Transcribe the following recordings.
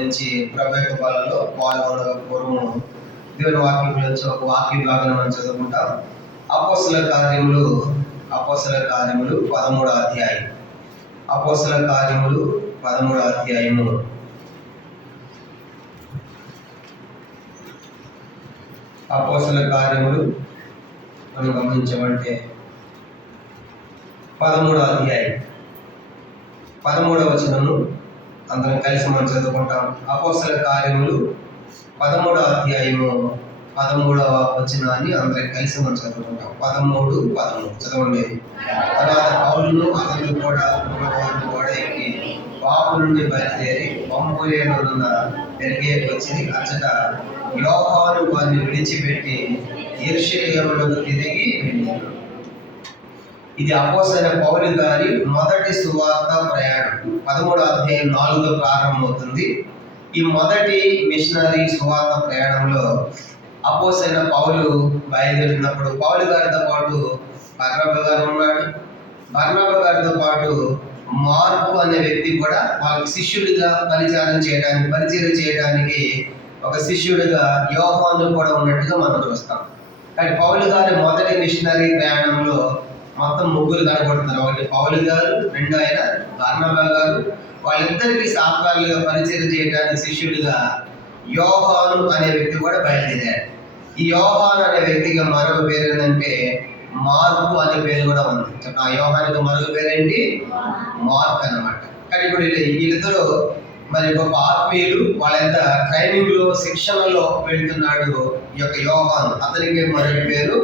నుంచి ప్రభు యొక్క బలలో పాల్గొనక పూర్వము దేవుని వాక్యం నుంచి ఒక వాక్య భాగాన్ని మనం చదువుకుంటాం. అపోస్తల కార్యములు 13వ అధ్యాయం. అపోస్తల కార్యములు 13వ అధ్యాయము. అపోస్తల కార్యములు మనం గమనించమంటే 13వ అధ్యాయం 13వ వచనము అందరం కలిసి మనం చదువుకుంటాం. అపోస్తల కార్యములు 13వ అధ్యాయము 13వ వచనాన్ని అందరం కలిసి మనం చదువుకుంటాం. 13 చదవండి. తర్వాత పౌలును అతను కూడా ఎక్కి పాపు నుండి బయలుదేరి పంపులేనున్న పెరిగేకి వచ్చి అచ్చట యోహాను వారిని విడిచిపెట్టి యెరూషలేమునకు తిరిగి వెళ్ళాడు. ఇది అపోస్తలైన పౌలు గారి మొదటి సువార్త ప్రయాణం. 13వ అధ్యాయం 4తో ప్రారంభమవుతుంది. ఈ మొదటి మిషనరీ సువార్త ప్రయాణంలో అపోస్తలైన పౌలు బయలుదేరినప్పుడు పౌలు గారితో పాటు బర్నబా గారు ఉన్నాడు. బర్నబా గారితో పాటు మార్కు అనే వ్యక్తి కూడా వాళ్ళకి శిష్యుడిగా పరిచయం చేయడానికి ఒక శిష్యుడిగా యోహాను కూడా ఉన్నట్టుగా మనం చూస్తాం. కానీ పౌలు గారి మొదటి మిషనరీ ప్రయాణంలో మొత్తం ముగ్గురు కనబడుతున్నారు. ఒకటి పౌలు గారు, రెండు ఆయన బర్నబా గారు. వాళ్ళిద్దరికి సాకారులుగా పరిచయం చేయడానికి శిష్యుడిగా యోహాను అనే వ్యక్తి కూడా బయలుదేరాడు. ఈ యోహాను అనే వ్యక్తిగా మరొక పేరు ఏంటంటే మార్కు అనే పేరు కూడా ఉంది. ఆ యోహానికి మరొక పేరేంటి? మార్క్ అన్నమాట. కానీ ఇప్పుడు వీళ్ళిద్దరూ మరి గొప్ప ఆత్మీయులు. వాళ్ళంత ట్రైనింగ్ లో శిక్షణలో వెళ్తున్నాడు ఈ యొక్క యోహాను. అతనికి మరొక పేరు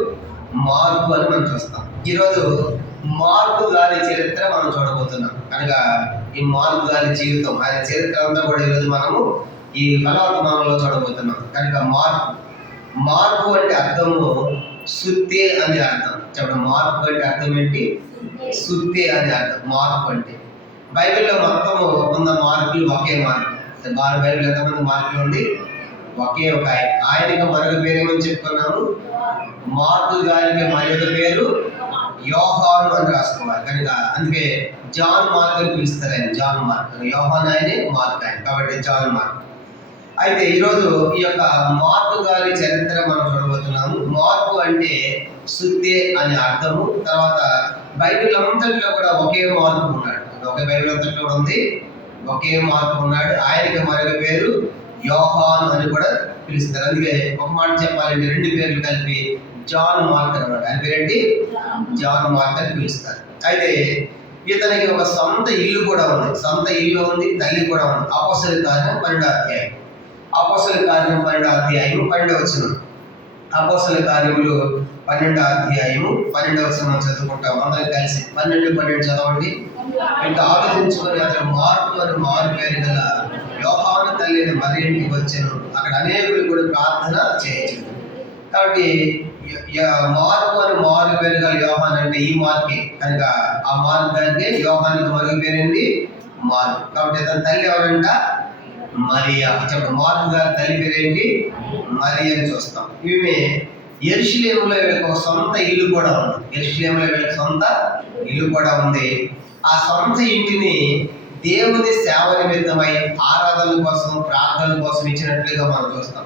మార్కు అని మనం చూస్తాం. ఈరోజు మార్కు గారి చరిత్ర మనం చూడబోతున్నాం. కనుక ఈ మార్కు గారి జీవితం, ఆయన చరిత్ర అంతా కూడా ఈరోజు మనము ఈ కళాత్మకంలో చూడబోతున్నాం. కనుక మార్కు అంటే అర్థము సుత్తే అని అర్థం. చెప్పండి, మార్కు అంటే అర్థం ఏంటి? సుత్తే అని అర్థం. మార్కు అంటే బైబిల్లో మొత్తము ఉన్న మార్కులు ఒకే మార్కు. బైబిల్ ఎంతమంది మార్కులు ఉంది? ఒకే ఒక ఆయనకి మరొక పేరు ఏమని చెప్పుకున్నాము? మార్కు గారికి మరొక పేరు యోహాను అని రాసుకోవాలి. కనుక అందుకే జాన్ మార్క్ అని పిలుస్తారు. ఆయన జాన్ మార్క్. యోహాను ఆయనే, మార్క్ ఆయన, కాబట్టి జాన్ మార్క్. అయితే ఈరోజు ఈ యొక్క మార్కు గారి చరిత్ర మనం చూడబోతున్నాము. మార్కు అంటే సుత్తే అనే అర్థము. తర్వాత బైబిల్ అంతట్లో కూడా ఒకే మార్కు ఉన్నాడు. ఒకే బైబిల్ అంతట్లో కూడా ఉంది, ఒకే మార్కు ఉన్నాడు. ఆయనకి మరొక పేరు యోహాను అని కూడా పిలుస్తారు. అందుకే ఒక మాట చెప్పాలంటే రెండు పేర్లు కలిపి జాన్ మార్క్ అనమాట. ఆయన పేరేంటి? జాన్ మార్క్ అని పిలుస్తారు. అయితే ఇతనికి ఒక సొంత ఇల్లు కూడా ఉంది. సొంత ఇల్లు ఉంది, తల్లి కూడా ఉంది. అపోస్తల కార్యం 12వ అధ్యాయం. అపోస్తల కార్యం 12వ అధ్యాయం 12వ వచనం. అపోస్తల కార్యములు 12వ అధ్యాయము 12వ వచనం చదువుకుంటాం అందరం కలిసి. 12 చదవండి. ఇంకా ఆలోచించుకొని అతను మార్కు అని మారు పేరు గల యోహాను తల్లిని మరి ఇంటికి వచ్చాను. అక్కడ అనేకులు కూడా ప్రార్థన చేయొచ్చు. కాబట్టి మార్కు అని మారు పేరు గల యోహాన్ అంటే ఈ మార్కే. కనుక ఆ మార్కు గారికి యోహానికి మరొక పేరేంటి? మార్కు. కాబట్టి అతని తల్లి ఎవరంట? మరియా. చెప్పండి, మార్కు గారి తల్లి పేరేంటి? మరియా అని చూస్తాం. ఈమె యెరూషలేములో వీళ్ళకి ఒక సొంత ఇల్లు కూడా ఉంది. యెరూషలేములో వీళ్ళకి సొంత ఇల్లు కూడా ఉంది. ఆ సొంత ఇంటిని దేవుని సేవ నిమిత్తమై ఆరాధన కోసం, ప్రార్థనల కోసం ఇచ్చినట్లుగా మనం చూస్తాం.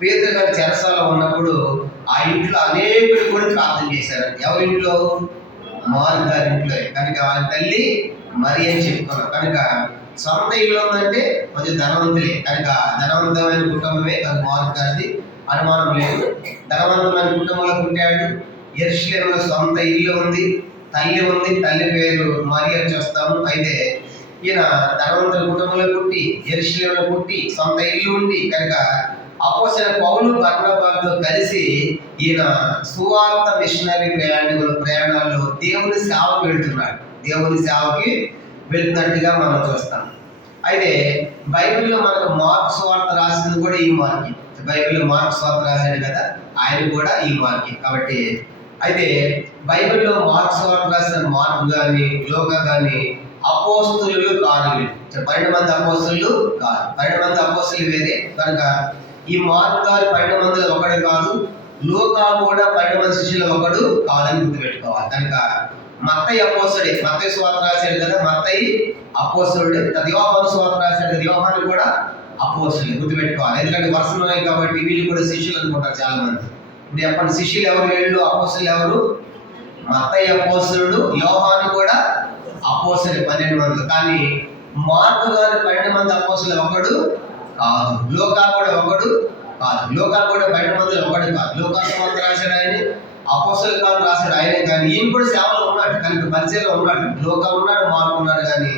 పేతురు గారు చెరసాలలో ఉన్నప్పుడు ఆ ఇంట్లో అనేకులు కూడా ప్రార్థన చేశారు. ఎవరింట్లో? మార్కు గారి ఇంట్లో. కనుక వాళ్ళ తల్లి మరి అని చెప్పుకున్నాం. కనుక సొంత ఇల్లు ఉందంటే కొంచెం ధనవంతులే. కనుక ధనవంతమైన కుటుంబమే కనుక మార్కు గారిది, అనుమానం లేదు. ధనవంతమైన కుటుంబంలో పుట్టాడు. యెరూషలేములో సొంత ఇల్లు ఉంది, తల్లి ఉంది. తల్లి పేరు మరి అని చూస్తాము. అయితే ఈయన ధనవంతుల కుటుంబంలో పుట్టి, యెరూషలేములో పుట్టి, సొంత ఇల్లు ఉండి కనుక అపోస్తలుడైన పౌలు బర్నబాతో కలిసి ఈయన సువార్త మిషనరీ ప్రయాణాల్లో దేవుని సేవకు వెళ్తున్నాడు. దేవుని సేవకి వెళ్తున్నట్టుగా మనం చూస్తాం. అయితే బైబిల్లో మనకు మార్కు సువార్త రాసింది కూడా ఈ మార్కే. బైబిల్లో మార్కు సువార్త రాశాడు కదా, ఆయన కూడా ఈ మార్కే. కాబట్టి అయితే బైబిల్లో మార్కు సువార్త రాసిన మార్కు కానీ, లూకా కానీ అపోస్తలులు కాదు. 12 మంది అపోస్తలులు కాదు. 12 మంది అపోస్తలులు వేరే. కనుక ఈ మార్కు గారు 12 మందిలో ఒకడు కాదు, లూకా కూడా 12 మంది శిష్యులు ఒకడు కాదని గుర్తుపెట్టుకోవాలి. కనుక మత్తయి అపోస్తలుడే. మత్తయి సువార్త రాశాడు కదా, మత్తయి అపోస్తలుడే. యోహాను సువార్త రాశాడు కదా, యోహాను కూడా అపోస్తలులు. గుర్తుపెట్టుకోవాలి, ఎందుకంటే వరుసలు ఉన్నాయి కాబట్టి వీళ్ళు కూడా శిష్యులు అనుకుంటారు చాలా మంది. ఇప్పుడు చెప్పండి, శిష్యులు ఎవరు వీళ్ళు? అపోస్తలులు ఎవరు? మత్తయి అపోస్తలుడు, యోహాను కూడా అపోస్తలులు 12 మంది. కానీ మార్కు గారు 12 మంది అపోస్తలులు ఒకడు కాదు, లూకా కూడా ఒకడు కాదు. లూకా కూడా 12 మందిలో ఒకడు కాదు. లూకా సువార్త రాశాడు ఆయన, అపోస్తలుల కాలం రాశాడు ఆయనే. కానీ ఈయన కూడా సేవలో ఉన్నాడు, కనుక పరిచయంలో ఉన్నాడు. లూకా ఉన్నాడు, మార్కు ఉన్నాడు. కానీ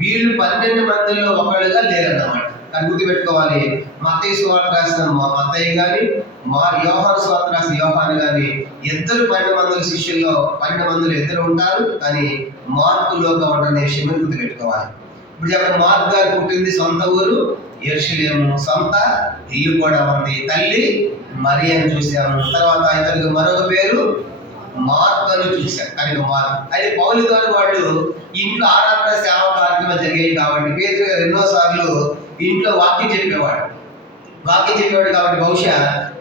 వీళ్ళు 12 మందిలో ఒకళ్ళుగా లేరన్నమాట. కానీ గుర్తుపెట్టుకోవాలి, మత్తయి సువార్త రాసిన మత్తయి కానీ, యోహాను సువార్త రాసిన యోహాను కానీ ఇద్దరు 12 మంది శిష్యుల్లో 12 మందిలో ఇద్దరు ఉంటారు. కానీ మార్కు, లూకా ఉండనే విషయం గుర్తుపెట్టుకోవాలి. ఇప్పుడు చెప్పండి, మార్కు గారు పుట్టింది సొంత ఊరు యెరూషలేము, సొంత ఇల్లు కూడా ఉంది. తల్లి మరియను చూసాము. తర్వాత ఇతనికి మరొక పేరు మార్కు అని చూశారు. కనుక మార్కు. అయితే పౌలు గారు వాళ్ళు ఇంట్లో ఆరాధన సేవా కార్యక్రమం జరిగాయి కాబట్టి పేతురు గారు ఎన్నోసార్లు ఇంట్లో వాక్యం చెప్పేవాడు కాబట్టి బహుశా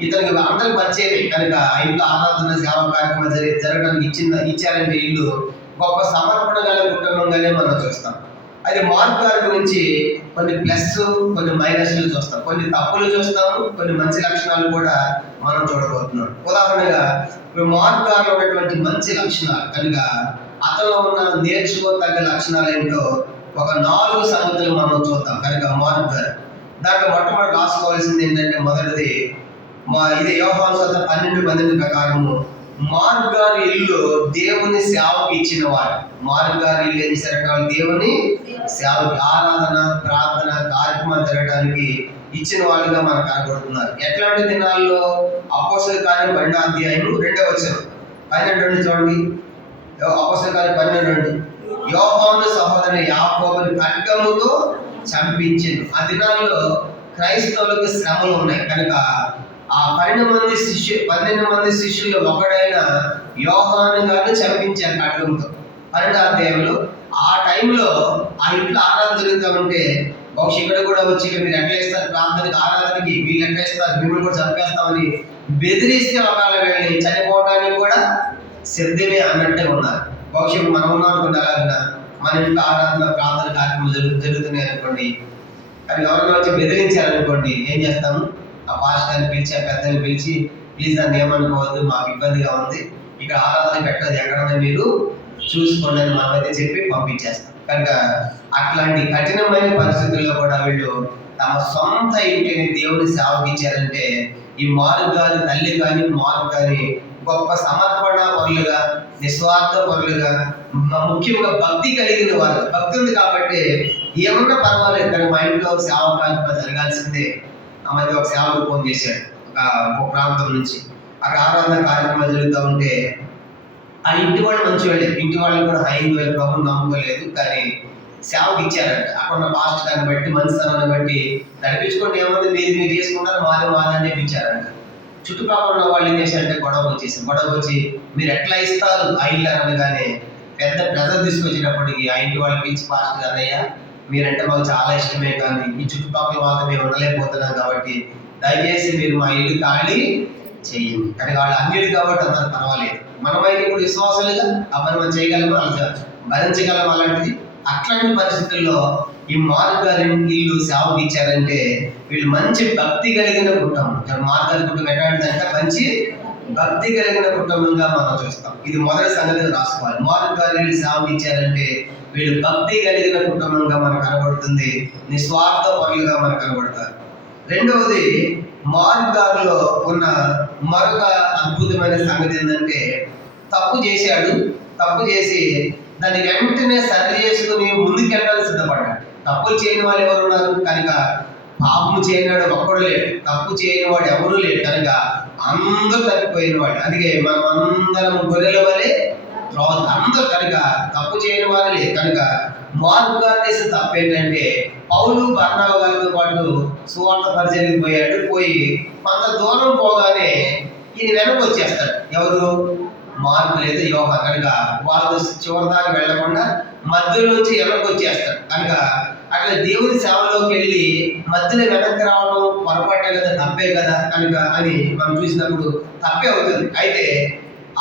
ఇతనికి అందరికి పరిచయమే. కనుక ఇంట్లో ఆరాధన సేవా కార్యక్రమం జరగడానికి ఇచ్చారంటే ఇల్లు గొప్ప సమర్పణ గల కుటుంబంగానే మనం చూస్తాం. అయితే మార్కు గారి గురించి కొన్ని ప్లస్, కొన్ని మైనస్లు చూస్తాం, కొన్ని తప్పులు చూస్తాము, కొన్ని మంచి లక్షణాలు కూడా మనం చూడబోతున్నాం. ఉదాహరణగా ఇప్పుడు మార్కు గారిలో ఉన్నటువంటి మంచి లక్షణాలు, కనుక అతనిలో ఉన్న నేర్చుకోదగ్గ లక్షణాలు ఏంటో ఒక 4 సంగతులు మనం చూద్దాం. కనుక మార్కు గారు దాంట్లో మొట్టమొదటి రాసుకోవాల్సింది ఏంటంటే, మొదటిది ఇది యోహాను సువార్త 12:12 ప్రకారము మార్కు గారి ఇల్లు దేవుని సేవకు ఇచ్చిన వారు. మార్కు గారి ఇల్లు ఏం చేశారంటే, దేవుని సేవకి, ఆరాధన, ప్రార్థన కార్యక్రమాలు జరగడానికి ఇచ్చిన వాళ్ళుగా మనకు కనబడుతున్నారు. ఎట్లాంటి దినాల్లో? అపోస్తలుల కార్యం 12వ అధ్యాయం 2వ వచనం 12 చూడండి. అపోస్తలుల కార్యం 12:2 యోహాను సహోదరుని యాకోబుని ఖడ్గముతో చంపించింది. ఆ దినాల్లో క్రైస్తవులకు శ్రమలు ఉన్నాయి. కనుక ఆ 12 మంది శిష్యుల్లో ఒకడైన యోహాను గారిని చంపించారు ఖడ్గంతో. 12వ అధ్యాయంలో ఆ టైంలో ఆ ఇంట్లో ఆరాధన జరుగుతూ ఉంటే బహుశా ఇక్కడ కూడా వచ్చి మీరు ఎట్లా ఇస్తారు ప్రార్థనకి, ఆరాధనకి, వీళ్ళు ఎట్లా ఇస్తారు, మిమ్మల్ని కూడా చంపేస్తామని బెదిరిస్తే ఒకవేళ వెళ్ళి చనిపోవడానికి కూడా సిద్ధమే అన్నట్టే ఉన్నారు. బహుశా మనం ఉన్నాం అనుకోండి, అలాగా మన ఇంట్లో ఆరాధన, ప్రార్థన కార్యక్రమాలు జరుగుతున్నాయి అనుకోండి, అవి ఎవరిని వచ్చి బెదిరించారనుకోండి, ఏం చేస్తాము? ఆ పాస్టర్ని పిలిచి, ఆ పెద్దని పిలిచి, ప్లీజ్ దాన్ని ఏమనుకోవద్దు, మాకు ఇబ్బందిగా ఉంది, ఇక్కడ ఆరాధన పెట్టదు, ఎక్కడన్నా మీరు చూసుకోండి అని మనమైతే చెప్పి పంపించేస్తాం. కనుక అట్లాంటి కఠినమైన పరిస్థితుల్లో కూడా వీళ్ళు తమ సొంత ఇంటిని దేవుని సేవకి ఇచ్చారంటే, ఈ మార్కు గారి తల్లి కానీ మార్కు గారి గొప్ప సమర్పణ పరులుగా, నిస్వార్థ పరులుగా, ముఖ్యంగా భక్తి కలిగిన వారు. భక్తి ఉంది కాబట్టి ఏమన్నా పర్వాలేదు, కానీ మా ఇంట్లో సేవ కార్యక్రమం జరగాల్సిందే. ఆ మధ్య ఒక సేవకు ఫోన్ చేశాడు ఒక ప్రాంతం నుంచి. అక్కడ ఆరాధన కార్యక్రమాలు జరుగుతూ ఉంటే ఆ ఇంటి వాళ్ళు మంచి వాళ్ళే, ఇంటి వాళ్ళని కూడా హైందవ ప్రభుత్వం నమ్ముకోలేదు, కానీ సేవకు ఇచ్చారంట. అక్కడ ఉన్న పాస్ట్ దాన్ని బట్టి, మంచితనాన్ని బట్టి నడిపించుకుంటే ఏముంది, మీరు చేసుకుంటారు, మాది అని చెప్పి ఇచ్చారంట. చుట్టుపక్కల ఉన్న వాళ్ళు ఏం చేశారంటే గొడవ వచ్చి మీరు ఎట్లా ఇస్తారు ఆ ఇల్లు అనగానే పెద్ద ప్రెజర్ తీసుకొచ్చినప్పటికీ ఆ ఇంటి వాళ్ళు పిలిచి, పాస్ట్ కాదయ్యా, మీరంటే మాకు చాలా ఇష్టమే, కానీ ఈ చుట్టుపక్కల వాళ్ళతో మేము ఉండలేకపోతున్నాం కాబట్టి దయచేసి మీరు మా ఇల్లు ఖాళీ చెయ్యండి. కానీ వాళ్ళు అన్నిటి కాబట్టి అందరూ పర్వాలేదు, మనమైతే ఇప్పుడు విశ్వాసాలుగా ఆ పని మనం చేయగలము, అలాగా భరించగలం. అలాంటిది అట్లాంటి పరిస్థితుల్లో ఈ మార్కు గారి ఇల్లు సేవకు ఇచ్చారంటే వీళ్ళు మంచి భక్తి కలిగిన కుటుంబం. మార్కు గారి కుటుంబం ఎట్లాంటిదంటే మంచి భక్తి కలిగిన కుటుంబంగా మనం చూస్తాం. ఇది మొదటి సంగతి రాసుకోవాలి. మార్కు గారి ఇల్లు సేవకు ఇచ్చారంటే వీళ్ళు భక్తి కలిగిన కుటుంబంగా మనకు కనబడుతుంది, నిస్వార్థ పరులుగా మనకు కనబడతారు. రెండవది, మార్కు గారిలో ఉన్న మరొక అద్భుతమైన సంగతి ఏంటంటే, తప్పు చేసి దాన్ని వెంటనే సరి చేసుకుని ముందుకెళ్ళాలని సిద్ధపడ్డాడు. తప్పులు చేయని వాళ్ళు ఎవరు ఉన్నారు? కనుక పాపము చేయనివాడు ఒక్కడు లేడు, తప్పు చేయని వాడు ఎవరు లేడు. కనుక అందరూ తప్పిపోయిన వాడు. అందుకే మనం అందరం గొర్రెల వలె అందరూ, కనుక తప్పు చేయని వారు లేదు. కనుక మార్కు గారు చేసిన తప్పు ఏంటంటే, పౌలు బర్నబా గారితో పాటు సువార్త పరిచర్యకు పోయి కొంత దూరం పోగానే ఈయన వెనక్కి వచ్చేస్తాడు. ఎవరు? మార్కు లేదా యోహాను. కనుక వాళ్ళు చివరి దాకా వెళ్లకుండా మధ్యలో నుంచి వెనక్కి వచ్చేస్తాడు. కనుక అట్లా దేవుని సేవలోకి వెళ్ళి మధ్యలో వెనక్కి రావడం పొరపాటే కదా, తప్పే కదా కనుక అని మనం చూసినప్పుడు తప్పే అవుతుంది. అయితే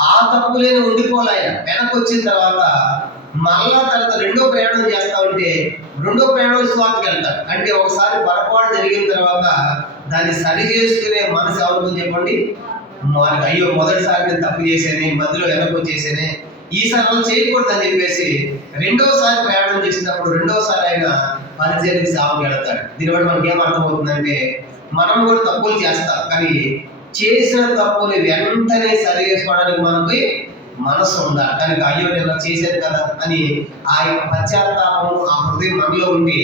ఆ తప్పులేని ఉండిపోలే. ఆయన వెనక్కి వచ్చిన తర్వాత మళ్ళా తర్వాత రెండో ప్రయాణం చేస్తా ఉంటే రెండో ప్రయాణం స్వార్థకి వెళ్తాడు. అంటే ఒకసారి పొరపాటు జరిగిన తర్వాత దాన్ని సరి చేసుకునే మనసు ఎవరికి చెప్పండి? మనకి అయ్యో మొదటిసారి నేను తప్పు చేశానే, మధ్యలో వెనక్కి వచ్చేసానే, ఈసారి వాళ్ళు చేయకూడదు అని చెప్పేసి రెండోసారి ప్రయాణం చేసినప్పుడు రెండోసారి ఆయన పరిచయానికి సేవకి వెళ్తాడు. దీనివల్ల మనకి ఏం అర్థమవుతుందంటే మనం కూడా తప్పులు చేస్తాం, కానీ చేసిన తప్పుని వెంటనే సరి చేసుకోవడానికి మనకి మనసు ఉండాలి. కనుక అయ్యో నేను చేశాను కదా అని ఆ యొక్క పశ్చాత్తాపము ఆ హృదయం మనలో ఉండి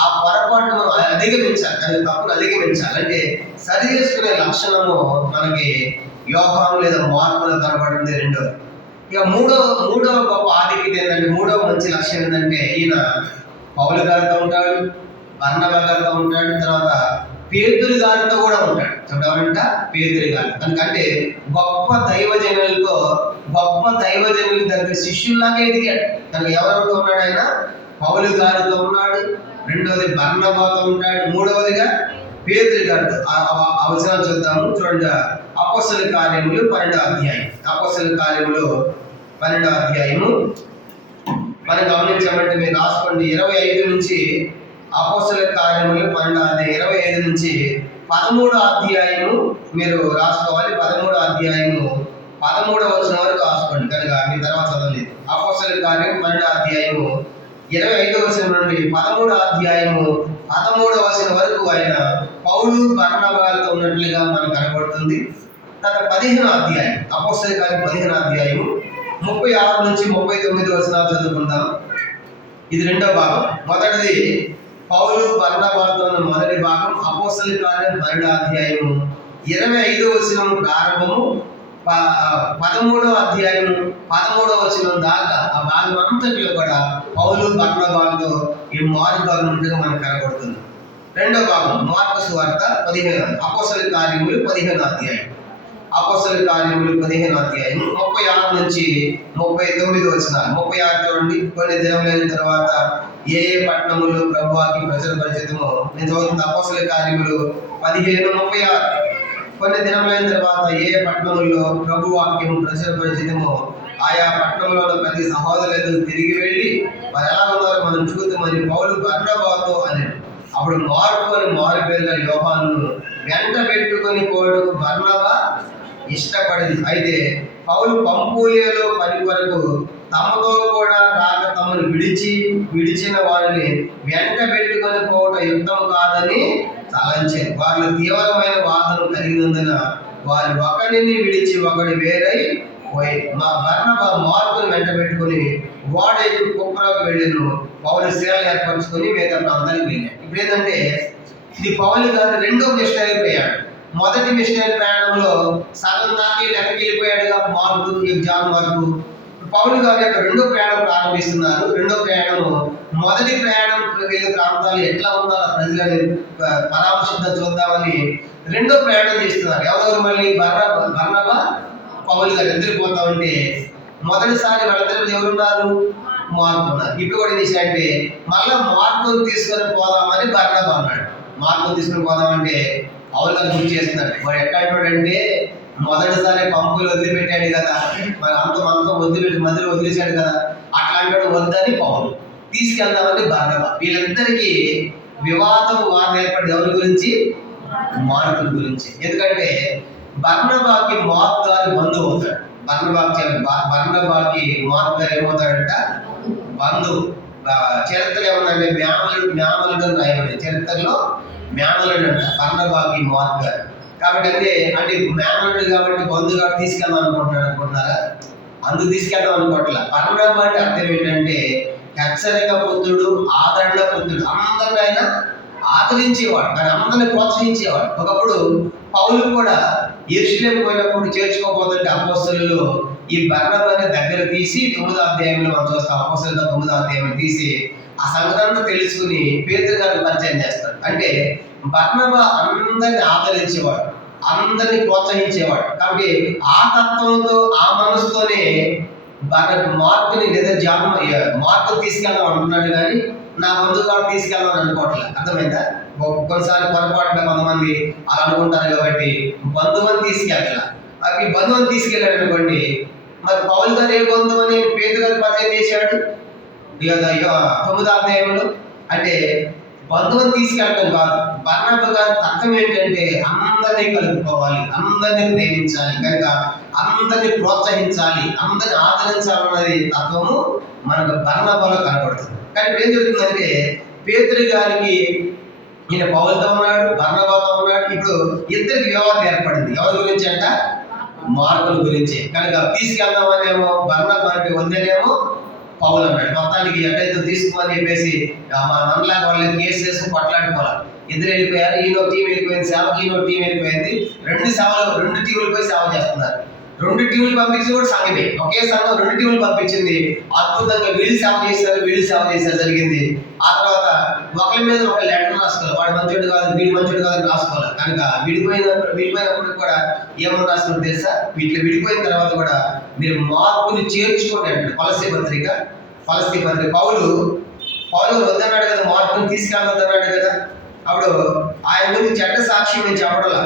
ఆ పొరపాటును మనం అధిగమించాలి. కానీ తప్పును అధిగమించాలి అంటే సరి చేసుకునే లక్షణము మనకి యోహాను లేదా మార్పులో కనబడింది. రెండోది. ఇక మూడవ గొప్ప ఆధిక్యత ఏంటంటే, మూడవ మంచి లక్ష్యం ఏంటంటే ఈయన పౌలు గారితో ఉంటాడు, బర్నబా గారితో ఉంటాడు, తర్వాత పేతురు గారితో కూడా ఉంటాడు. చూడమంట పేతురు గారు ఎందుకంటే గొప్ప దైవజనుల దగ్గర శిష్యుల్లాగా ఎదిగాడు. తను ఎవరెవరితో ఉన్నాడు? ఆయన పౌలు గారితో ఉన్నాడు, రెండవది బర్నబాతో ఉంటాడు, మూడవదిగా పేతురు గారితో. ఆ వచనాలు చూద్దాము. చూడండి, అపోస్తలుల కార్యములు 12వ అధ్యాయం. అపోస్తలుల కార్యములు 12వ అధ్యాయము మనం గమనించామంటే మీరు రాసుకోండి. 25 నుంచి అపోస్తలుల కార్యములు 12వ అధ్యాయం 25 నుంచి 13వ అధ్యాయము మీరు రాసుకోవాలి. 13వ అధ్యాయము 13వ వచనం వరకు రాసుకోండి, కనుక మీ తర్వాత చదవలేదు. అపోస్తలుల కార్యం 12వ అధ్యాయము 25వ వచనం నుండి 13వ అధ్యాయము 13వ వచనం వరకు ఆయన పౌలు బర్నబాలతో ఉన్నట్లుగా మనకు కనబడుతుంది. తర్వాత 15వ అధ్యాయం అపోస్తలుల కార్యం 15వ అధ్యాయము 36 నుంచి 39 వచనాలు చదువుకుందాం. ఇది రెండో భాగం. మొదటిది పౌలు బర్నబాలతో ఉన్న మొదటి భాగం. అపోస్తలుల కార్యం 12వ అధ్యాయము 25వ వచనం ప్రారంభము, 13వ అధ్యాయము 13వ వచనం దాకా ఆ భాగం అంతటిలో కూడా పౌలు బర్నబాలతో ఈ మార్పు ఉన్నట్టుగా మనకు కనబడుతుంది. రెండో భాగం మార్కు సువార్త 15, అపోస్తలుల కార్యములు 15వ అధ్యాయం. అపోస్తలుల కార్యములు 15వ అధ్యాయం 36 నుంచి 39 వచనాలు. 36 చూడండి. కొన్ని దినములైన తర్వాత ఏ పట్టణములు ప్రభువాకి ప్రచురపరిచితమో, నేను చదువుతున్న అపోస్తలుల కార్యములు 15:36. కొన్ని దినములైన తర్వాత ఏ పట్టణముల్లో ప్రభు వాక్యం ప్రచురపరిచితమో ఆయా పట్టణంలో ప్రతి సహోదరులకు తిరిగి వెళ్ళి వారు ఎలా ఉన్నారో మనం చూద్దామని పౌలు బర్నబాతో అని. అప్పుడు మార్కు అని మారు పేరుగా యోహాను వెంట పెట్టుకొని పోవడానికి బర్నబా ఇష్టపడింది. అయితే పౌలు పంఫూలియలో పని కొరకు తమతో కూడా రాక తమను విడిచిన వారిని వెంట పెట్టుకొని పోవటం యుక్తం కాదని తలంచారు. వాళ్ళు తీవ్రమైన వాదన కలిగినందున వారి ఒకరిని విడిచి ఒకటి వేరై పోయి మా బర్నబా మార్కును వెంట పెట్టుకుని వాడైపు కుప్పరకు వెళ్ళిను. పౌలు శిలను ఏర్పరచుకొని మిగతా ప్రాంతానికి వెళ్ళాడు. ఇప్పుడు ఏంటంటే ఇది పౌలు గారు రెండో మిషనరీ ప్రయాణం. మొదటి మిషనరీ ప్రయాణంలో సగం దాకా వెనక్కి వెళ్ళిపోయాడుగా మార్కు, జాన్ వరకు. పౌలు గారు యొక్క రెండో ప్రయాణం ప్రారంభిస్తున్నారు. రెండో ప్రయాణం మొదటి ప్రయాణం వెళ్ళే ప్రాంతాలు ఎట్లా ఉందో ప్రజలని పరామర్శిద్దాం చూద్దామని రెండో ప్రయాణం చేస్తున్నారు. ఎవరెవరు? మళ్ళీ బర్నబా పౌలు గారు ఇద్దరు పోతా ఉంటే మొదటిసారి వాళ్ళిద్దరు ఎవరున్నారు? మార్కు ఉన్నారు. ఇప్పుడు కూడా ఏం చేశాడంటే మళ్ళా మార్కును తీసుకొని పోదామని బర్నబా అన్నాడు. మార్కును తీసుకొని పోదామంటే పౌలు గారు గుర్తు చేస్తున్నాడు. వాడు ఎట్లా అంటాడంటే మొదటిసారి పంపులు వదిలిపెట్టాడు కదా, మరి అంత వదిలిపెట్టి మధ్యలో వదిలేశాడు కదా, అట్లా అంటాడు. వద్దని పౌలు తీసుకెళ్దామని బర్నబా. వీళ్ళిద్దరికీ వివాదం ఏర్పడి ఎవరి గురించి? మార్కుల గురించి. ఎందుకంటే బర్నబాకి మార్కు గారు బంధువు అవుతాడు. బర్నబాకి మార్కు గారు ఏమవుతాడంట? బంధువు. చరిత్ర ఏమన్నా జ్ఞానులుగా రాయబడి చరిత్రలో జ్ఞానులుడు అంట బర్నబాకి మార్కు గారు. కాబట్టి అంటే జ్ఞానుడు కాబట్టి బంధువు కాబట్టి తీసుకెళ్దాం అనుకుంటున్నారా? అందుకు తీసుకెళ్దాం అనుకోవట్లా. బర్నబా అంటే అర్థం ఏంటంటే హెచ్చరిక పుత్రుడు, ఆదరణ పుత్రుడు. అందరిని ఆయన ఆదరించేవాడు, కానీ అందరిని ప్రోత్సహించేవాడు. ఒకప్పుడు పౌలు కూడా యెరూషలేము పోయినప్పుడు చేర్చుకోబోతుంటే అపోస్తలులు ఈ బర్నబాని దగ్గర తీసి 9వ అధ్యాయంలో మనం చూస్తాం. అపోస్తలుల 9వ అధ్యాయంలో తీసి ఆ సంగతంతా తెలుసుకుని పేతురు గారిని పరిచయం చేస్తాడు. అంటే బర్నబా అందరిని ఆదరించేవాడు, అందరిని ప్రోత్సహించేవాడు. కాబట్టి ఆ తత్వంతో ఆ మనసుతోనే మార్కుని లేదా మార్కు తీసుకెళ్దాం అంటున్నాడు, కానీ నా బంధువు కాబట్టి తీసుకెళ్దామని అనుకోవట్లేదు. అర్థమైందా? కొన్నిసార్లు పొరపాటున కొంతమంది అలా అనుకుంటారు. కాబట్టి బంధువుని తీసుకెళ్ళాల. ఈ బంధువుని తీసుకెళ్ళాడు అనుకోండి, మరి పౌలు గారు ఏ బంధువు అని పేతురు గారు పరిచయం చేశాడు? 9వ అధ్యాయంలో అంటే బంధువులు తీసుకెళ్ళడం కాదు. బర్నబా గారి తత్వం ఏంటంటే అందరినీ కలుపుకోవాలి, అందరినీ ప్రేమించాలి, కనుక అందరినీ ప్రోత్సహించాలి, అందరిని ఆదరించాలన్నది తత్వము మనకు బర్నబాలో కనబడుతుంది. కానీ ఇప్పుడు ఏం జరుగుతుందంటే పేతురు గారికి ఈయన పౌలుతో ఉన్నాడు, బర్నబాతో ఉన్నాడు. ఇప్పుడు ఇద్దరికి వివాదం ఏర్పడింది. ఎవరి గురించి అంట? మార్కుల గురించి. కనుక తీసుకెళ్దామనేమో బర్నబా అంటే వద్దనేమో పౌలు అన్నాడు. మొత్తానికి ఎట్టయితే తీసుకోమని చెప్పేసి మనలాగా వాళ్ళని కేసు చేసుకుని కొట్లాడుకోవాలి. ఇద్దరు వెళ్ళిపోయారు. ఈయన టీం వెళ్ళిపోయింది సేవ, ఈయన టీం వెళ్ళిపోయింది. రెండు టీంలు పోయి సేవ చేస్తున్నారు. 2 టీంలు పంపించింది కూడా సంఘమే. ఒకే సంఘం 2 టీంలు పంపించింది. అద్భుతంగా వీళ్ళు సేవ చేశారు జరిగింది. ఆ తర్వాత ఒకరి మీద ఒక లెటర్ రాసుకోవాలి. వాడు మంచోడు కాదు, వీడు మంచోడు కాదు రాసుకోవాలి. కనుక విడిపోయినప్పుడు కూడా ఏమన్నా రాసుకుని తెలుసా? వీటిలో విడిపోయిన తర్వాత కూడా మీరు మార్పుని చేర్చుకోండి అంటాడు. పలస్తీ పత్రిక పౌలు వద్దన్నాడు కదా, మార్పుని తీసుకెళ్ళొద్దన్నాడు కదా. అప్పుడు ఆయన గురించి చెడ్డ సాక్ష్యం నేను చెప్పడంలా.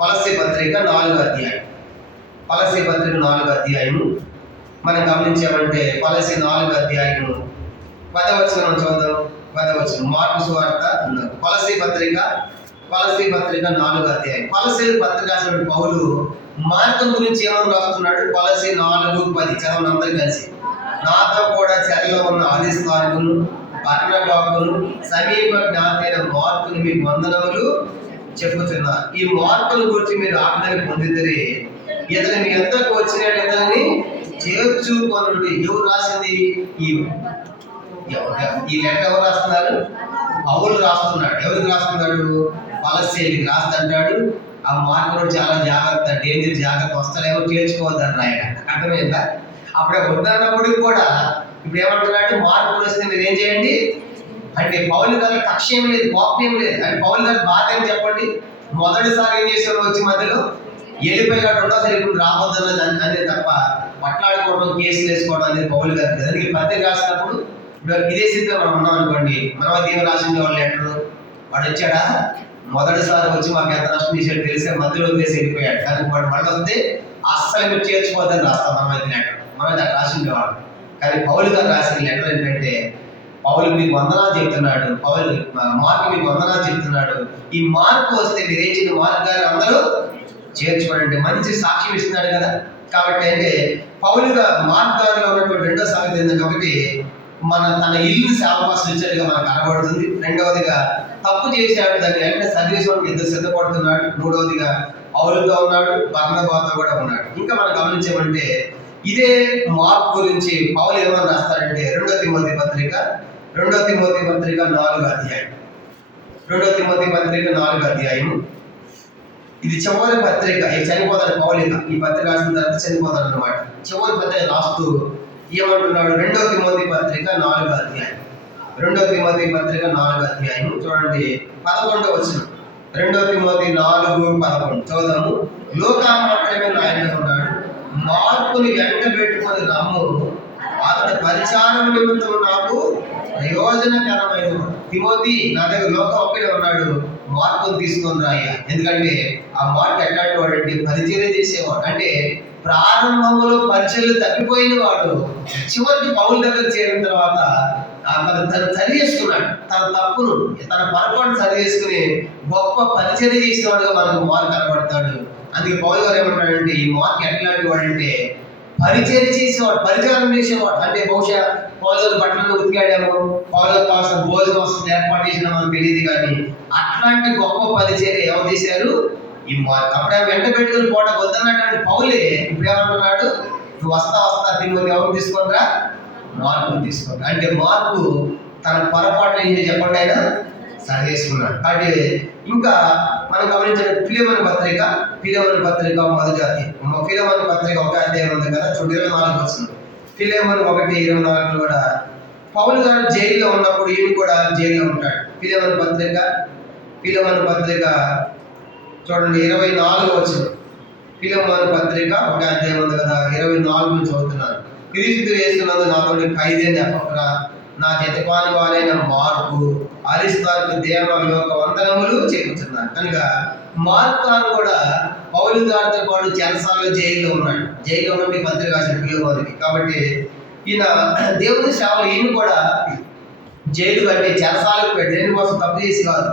పలస్తీ పత్రిక 4వ అధ్యాయం మనం గమనించామంటే పలస్తీ 4వ అధ్యాయము 10వ వచనం చదువుదాం. 10వ వచనం మార్కు సువార్త అన్నారు. పలస్తీ పత్రిక 4వ అధ్యాయం. పలస్తీ పత్రిక రాసిన పౌలు మార్గం గురించి ఏమని రాస్తున్నాడు? పలస్తీ 4:10 చదవండి అందరూ కలిసి. నాతో కూడా చెరలో ఉన్న అరిస్తార్కును, బర్నబాకును, సమీప జ్ఞాతైన మార్కును మీకు వందనములు చెప్పుతున్నారు. ఈ మార్కుల గురించి మీరు ఆజ్ఞని పొందితే ఇతని మీ ఎంతకు వచ్చిన ఇతని చేర్చుకొనుడి. ఎవరు రాసింది? ఈ లెటర్ ఎవరు రాస్తున్నారు? పౌలు రాస్తున్నాడు. ఎవరికి రాస్తున్నాడు? పలస్తీనికి రాస్తాడు. ఆ మార్కులు చాలా జాగ్రత్త, డేంజర్ జాగ్రత్త, వస్తారేమో చేర్చుకోవద్దని రాయన. అర్థమైందా? అప్పుడే వద్దన్నప్పటికి కూడా ఇప్పుడు ఏమంటున్నాడు? మార్కులు వస్తే మీరు ఏం చేయండి అంటే పౌలు గారి కక్ష ఏం లేదు, కోపం ఏం లేదు. అంటే పౌలు గారి బాధ ఏం చెప్పండి? మొదటిసారి ఏం చేసేవారు? వచ్చి మధ్యలో వెళ్ళిపోయిగా రెండోసారి ఇప్పుడు రాబోతున్నది అనేది తప్ప పట్లాడుకోవడం, కేసులు వేసుకోవడం అనేది పౌలు గారు. దానికి పత్రిక రాసినప్పుడు ఇప్పుడు విదేశీతో మనం ఉన్నాం అనుకోండి, మనం దేవుడు రాసింది వాళ్ళు లెటరు, వాడు వచ్చాడా? మొదటిసారి వచ్చి మాకు ఎంత నష్టం చేసాడు తెలిసే మధ్యలో వదిలేసి వెళ్ళిపోయాడు. కానీ వాడు మళ్ళీ వస్తే అస్సలు మీరు చేర్చుకోవద్దని రాస్తాం మనమైతే లెటర్. మనమైతే అక్కడ రాసింది వాడు. కానీ పౌలు గారు రాసిన లెటర్ ఏంటంటే పౌలు మీకు వందనాలు చెప్తున్నాడు, మార్కు మీకు వందనాలు చెప్తున్నాడు. ఈ మార్పు వస్తే మీరు ఏం చేసిన మార్కు గారు అందరూ చేర్చుకోండి, మంచి సాక్ష్యం ఇస్తున్నాడు కదా. కాబట్టి అంటే పౌలుగా మార్కు గారిలో ఉన్నటువంటి రెండో సంగతి ఏంటంటే, ఒకటి తన ఇల్లు సేవకాశం ఇచ్చాడుగా మనకు కనబడుతుంది. రెండవదిగా తప్పు చేశాడు, దాన్ని వెంటనే సర్వీస్ వాళ్ళకి ఎంత సిద్ధపడుతున్నాడు. మూడవదిగా పౌలుతో ఉన్నాడు, బర్నబాతో కూడా ఉన్నాడు. ఇంకా మనం గమనించామంటే ఇదే మార్పు గురించి పౌలు ఏమని రాస్తాడంటే 2 తిమోతి పత్రిక 4వ అధ్యాయం. 2 తిమోతి పత్రిక 4వ అధ్యాయం. ఇది చివరి పత్రిక. చనిపోతాడు పౌలు. ఈ పత్రిక రాసిన తర్వాత చనిపోతాడు అనమాట. చివరి పత్రిక రాస్తూ ఏమంటున్నాడు? 2 తిమోతి పత్రిక 4వ అధ్యాయం. 2 తిమోతి పత్రిక 4వ అధ్యాయం చూడండి 11వ వచనం. 2 తిమోతి 4:11 చదువుదాము. లోకామాత్రమే ఆయన ఉన్నాడు, మార్పుని వెంట పెట్టుకొని రమ్ము, అతని పరిచారం నిమిత్తం నాకు ప్రయోజనకరమైన. తిమోతి, నా దగ్గర లోకం ఒక్కడే ఉన్నాడు, మార్పును తీసుకొని రాయ్యా. ఎందుకంటే ఆ మార్పు ఎట్లాంటి వాడు అంటే పరిచర్య చేసేవాడు. అంటే ప్రారంభంలో పరిచర్యలు తప్పిపోయిన వాడు చివరికి పౌలు దగ్గర చేరిన తర్వాత తను సరి చేసుకున్నాడు. తన తప్పును, తన పొరపాటు సరి చేసుకుని గొప్ప పరిచర్య చేసిన వాడుగా మనకు మార్కు కనబడతాడు. అందుకే పౌలు గారు ఏమంటాడంటే ఈ మార్క్ ఎట్లాంటి వాడు అంటే పరిచర్య చేసేవాడు, పరిచారం చేసేవాడు. అంటే బహుశా పౌలు గారు బట్టలను ఉతికాడేమో, పౌలు గారు కావాల్సిన భోజనం వస్తుంది ఏర్పాటు చేసిన మనకు తెలియదు. కానీ అట్లాంటి గొప్ప పరిచర్య ఎవరు చేశారు? ఈ మార్క్. అప్పుడే వెంట పెట్టుకుని పోట వద్దన్నటువంటి పౌలే ఇప్పుడు ఏమంటున్నాడు? నువ్వు వస్తా తిమోతి ఎవరు తీసుకుంటా? మార్పును తీసుకుంటా. అంటే మార్పు తన పొరపాటు ఏం చెప్పండి ఆయన సరి చేసుకున్నాడు. కాబట్టి ఇంకా మనం గమనించిన ఫిలెమోను పత్రిక మొదటి అధ్యాయం. ఫిలెమోను పత్రిక ఒక అధ్యాయం ఉంది కదా, 24 వస్తుంది. ఫిలెమోను 1:24 కూడా పౌలు గారు జైల్లో ఉన్నప్పుడు ఈయన కూడా జైల్లో ఉంటాడు. ఫిలెమోను పత్రిక చూడండి 24 వచనం. ఫిలెమోను పత్రిక ఒక అధ్యాయం ఉంది కదా, 24 చదువుతున్నాను. క్రీస్తు యేసునందు నాతో ఖైదైన చెప్పరా, నా జతపాని వారైన మార్కు అరిస్తార్కు దేవలోక వందనములు చెప్పుతున్నారు. కనుక మార్కు కూడా పౌలు గారితో పాటు చెరసాలలో జైల్లో ఉన్నాడు. జైల్లో నుండి పత్రిక రాసిన ఫిలెమోనుకి. కాబట్టి ఈయన దేవుని సేవలు ఈయన కూడా జైలు అంటే చెరసాలకు దేనికోసం తప్పు చేసి కాదు,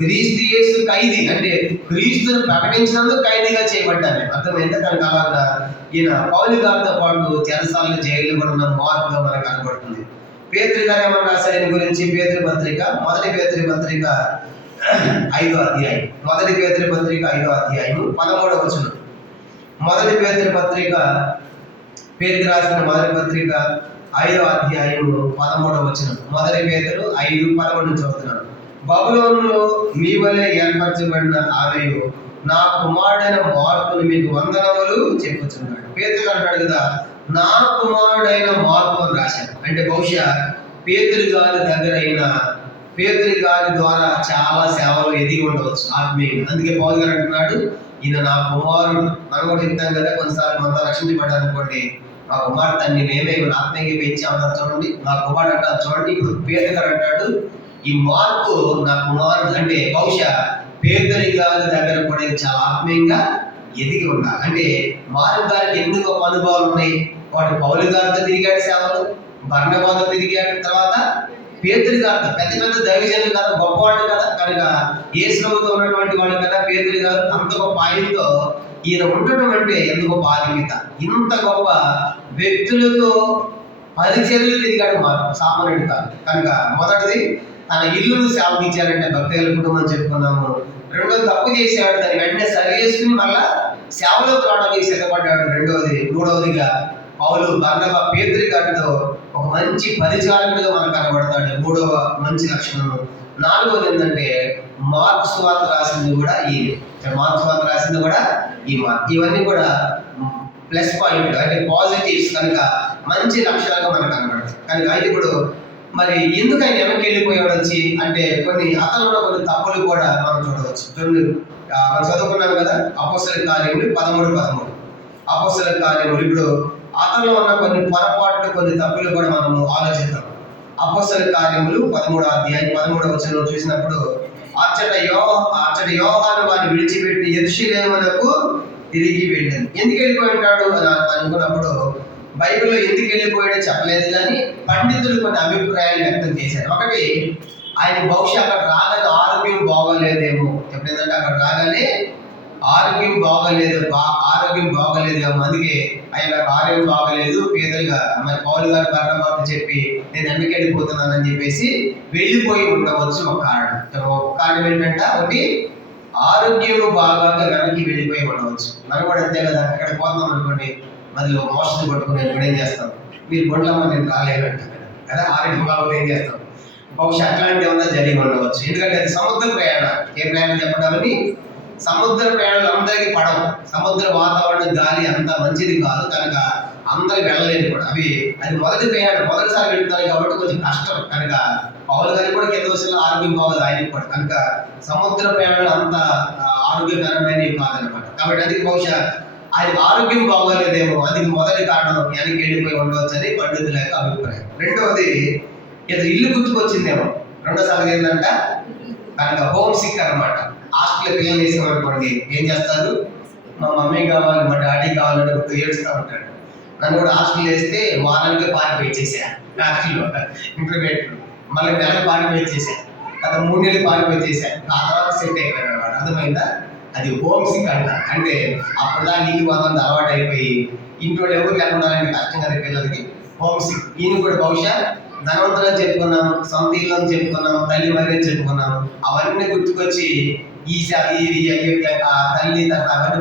క్రీస్తు యేసు ఖైదీ అంటే క్రీస్తుని ప్రకటించినందుకు ఖైదీగా చేయబడ్డాను. అర్థమైంది. కనుక అలాగా ఈయన పౌలు గారితో పాటు చెరసాల జైలు కూడా ఉన్న మార్పుగా మనకు కనబడుతుంది. పేతురు గారు ఏమన్నా రాశారు ఆయన గురించి? పేతురు పత్రిక, మొదటి పేతురు పత్రిక 5వ అధ్యాయం, మొదటి పేతురు పత్రిక 5వ అధ్యాయం 13వ వచనం. మొదటి పేతురు పత్రిక, పేతురు రాసిన మొదటి పత్రిక 5వ అధ్యాయం 13వ వచనం. మొదటి పేతురు 5:11 చదువుతున్నాను. బబులోనులో మీ వలె ఏర్పరచబడిన ఆమెయు నా కుమారుడైన మార్కును మీకు వందనములు చెప్పుచున్నాడు. పేతురు అంటాడు కదా, నా కుమారుడైన మార్కు అని రాశాడు. అంటే బహుశా పేతురు గారి దగ్గర అయిన పేతురు గారి ద్వారా చాలా సేవలు ఎదిగి ఉండవచ్చు ఆత్మీయంగా. అందుకే పౌలు గారు అంటున్నాడు, ఈయన నా కుమారుడు. మనం కూడా చెప్తాం కదా, కొన్నిసార్లు మనతో రక్షించబడ్డారు అనుకోండి, మా కుమారుడు తన్ని మేమే ఆత్మీయంగా పెంచామన్నారు చూడండి, మా కుమారుడు అంటారు చూడండి. ఇప్పుడు పేతురు గారు అంటాడు, ఈ మార్కు నా కుమారుడు. అంటే బహుశా పేతురు గారి దగ్గర కూడా చాలా ఆత్మీయంగా ఎదిగి ఉండాలి. అంటే మార్కు గారికి ఎన్ని గొప్ప అనుభవాలు ఉన్నాయి. వాడు పౌలు గారితో తిరిగాడు సేవలు, బర్నబాతో తిరిగాడు, తర్వాత పేతురు గారితో పెద్ద పెద్ద దైవజనులు కదా, గొప్పవాడు కదా. కనుక యేసుతో ఉన్నటువంటి వాడు కదా పేతురు గారు. అంత గొప్ప ఆయనతో ఈయన ఉండటం అంటే ఎంత గొప్ప ఆధిక్యత. ఇంత గొప్ప వ్యక్తులతో పరిచర్యలు తిరిగాడు మార్కు, సామాన్యుడు కాదు. కనుక మొదటిది తన ఇల్లును సేవకి ఇచ్చారంటే భక్తుల కుటుంబం చెప్పుకున్నాము. రెండోది తప్పు చేశాడు, దాన్ని వెంటనే సరి చేసుకుని మళ్ళా సేవలోకి రావడానికి సిద్ధపడ్డాడు. మూడవదిగా పౌలు బర్నబా పేతురు గారితో ఒక మంచి పరిచారకుడిగా మనకు కనబడతాడు. మూడవ మంచి లక్షణం. నాలుగవది ఏంటంటే మార్కు సువార్త రాసింది కూడా మార్కు సువార్త రాసింది కూడా ఈ మార్కు. ఇవన్నీ కూడా ప్లస్ పాయింట్ అంటే పాజిటివ్స్. కనుక మంచి లక్షణాలుగా మనకు కనబడతాయి. కనుక అయితే ఇప్పుడు మరి ఎందుకు ఆయన వెనక్కి వెళ్ళిపోయాడు వచ్చి అంటే అతనిలో కొన్ని తప్పులు కూడా మనం చూడవచ్చు. మనం చదువుకున్నాం కదా అపోస్తల కార్యములు 13:13. అపోస్తల కార్యములు ఇప్పుడు అతనిలో ఉన్న కొన్ని పొరపాట్లు, కొన్ని తప్పులు కూడా మనము ఆలోచిద్దాం. అపోస్తల కార్యములు 13వ అధ్యాయం 13వ వచనం చూసినప్పుడు అచ్చట యోహాను వారిని విడిచిపెట్టి యెరూషలేమునకు తిరిగి వెళ్ళాను. ఎందుకు వెళ్ళిపోయి ఉంటాడు అని అనుకున్నప్పుడు బైబిల్లో ఎందుకు వెళ్ళిపోయాడో చెప్పలేదు, కానీ పండితులు కొన్ని అభిప్రాయాలు వ్యక్తం చేశారు. ఒకటి, ఆయన బహుశా అక్కడ రాగానే ఆరోగ్యం బాగోలేదేమో. ఎప్పుడైందంటే అక్కడ రాగానే ఆరోగ్యం బాగోలేదేమో, అందుకే ఆయన ఆరోగ్యం బాగోలేదు పేదలుగా మరి పౌలు గారు బర్నబాతో చెప్పి నేను ఎందుకు వెళ్ళిపోతున్నానని చెప్పేసి వెళ్ళిపోయి ఉండవచ్చు. ఒక కారణం ఏంటంటే ఒకటి, ఆరోగ్యం బాగా వెనక్కి వెళ్ళిపోయి ఉండవచ్చు. మనం కూడా అంతే కదా, అక్కడ పోతాం అనుకోండి, మధ్యలో మోషన్ పట్టుకుని ఇప్పుడు ఏం చేస్తాం, మీరు బొండ్లమ్మ నేను రాలేనంట కదా, ఆరోగ్యం బాగుంది ఏం చేస్తాం. బహుశా అట్లాంటి ఏమన్నా జరిగి ఉండవచ్చు. ఎందుకంటే అది సముద్ర ప్రయాణం. ఏ ప్రయాణం చెప్పడామని? సముద్ర ప్రయాణాలు అందరికీ పడవు. సముద్ర వాతావరణం గాలి అంత మంచిది కాదు, కనుక అందరికి వెళ్ళలేదు కూడా. అది మొదటి ప్రయాణం, మొదటిసారి వెళ్తారు కాబట్టి కొంచెం కష్టం. కనుక పౌలు గారికి కూడా కింద వస్తున్న ఆరోగ్యం బాగోదు ఆయనకి కూడా. కనుక సముద్ర ప్రయాణాలు అంత ఆరోగ్యకరమైనవి కాదనమాట. కాబట్టి అది బహుశా అది ఆరోగ్యం బాగోలేదేమో, అది మొదటి కారణం, వెనక్కి వెళ్ళిపోయి ఉండవచ్చు అని పండితుల యొక్క అభిప్రాయం. రెండవది, ఏదో ఇల్లు గుర్తుకొచ్చిందేమో. రెండోసారి ఏంటంట, కనుక హోమ్ సిక్ అనమాట. హాస్టల్ పిల్లలు వేసామనుకోండి ఏం చేస్తారు, మా మమ్మీ కావాలి, మా డాడీ కావాలని గుర్తు ఏడుస్తూ ఉంటాడు. నన్ను కూడా హాస్టల్ వేస్తే వారానికి పారిపోయి చేసా, హాస్టల్లో ఇంటర్మీడియట్ మళ్ళీ నెలకు పారిపోయి చేసా, గత 3 నెలలు పారిపోయి చేశా. ఆ తర్వాత సెట్ అయిపోయాడు అనమాట. అర్థమైందా? అది హోమ్ సిక్ అంట. అంటే అప్పుడుదా నీళ్ళు వాతావరణం అలవాటు అయిపోయి ఇంట్లో ఎవరు లేకుండా కష్టం కదా పిల్లలకి. Homesick. ఈయన కూడా బహుశా ధనవంతులని చెప్పుకున్నాం, సొంత ఇల్లు అని చెప్పుకున్నాం, తల్లి మరి అని చెప్పుకున్నాం. అవన్నీ గుర్తుకొచ్చి తల్లి అవన్నీ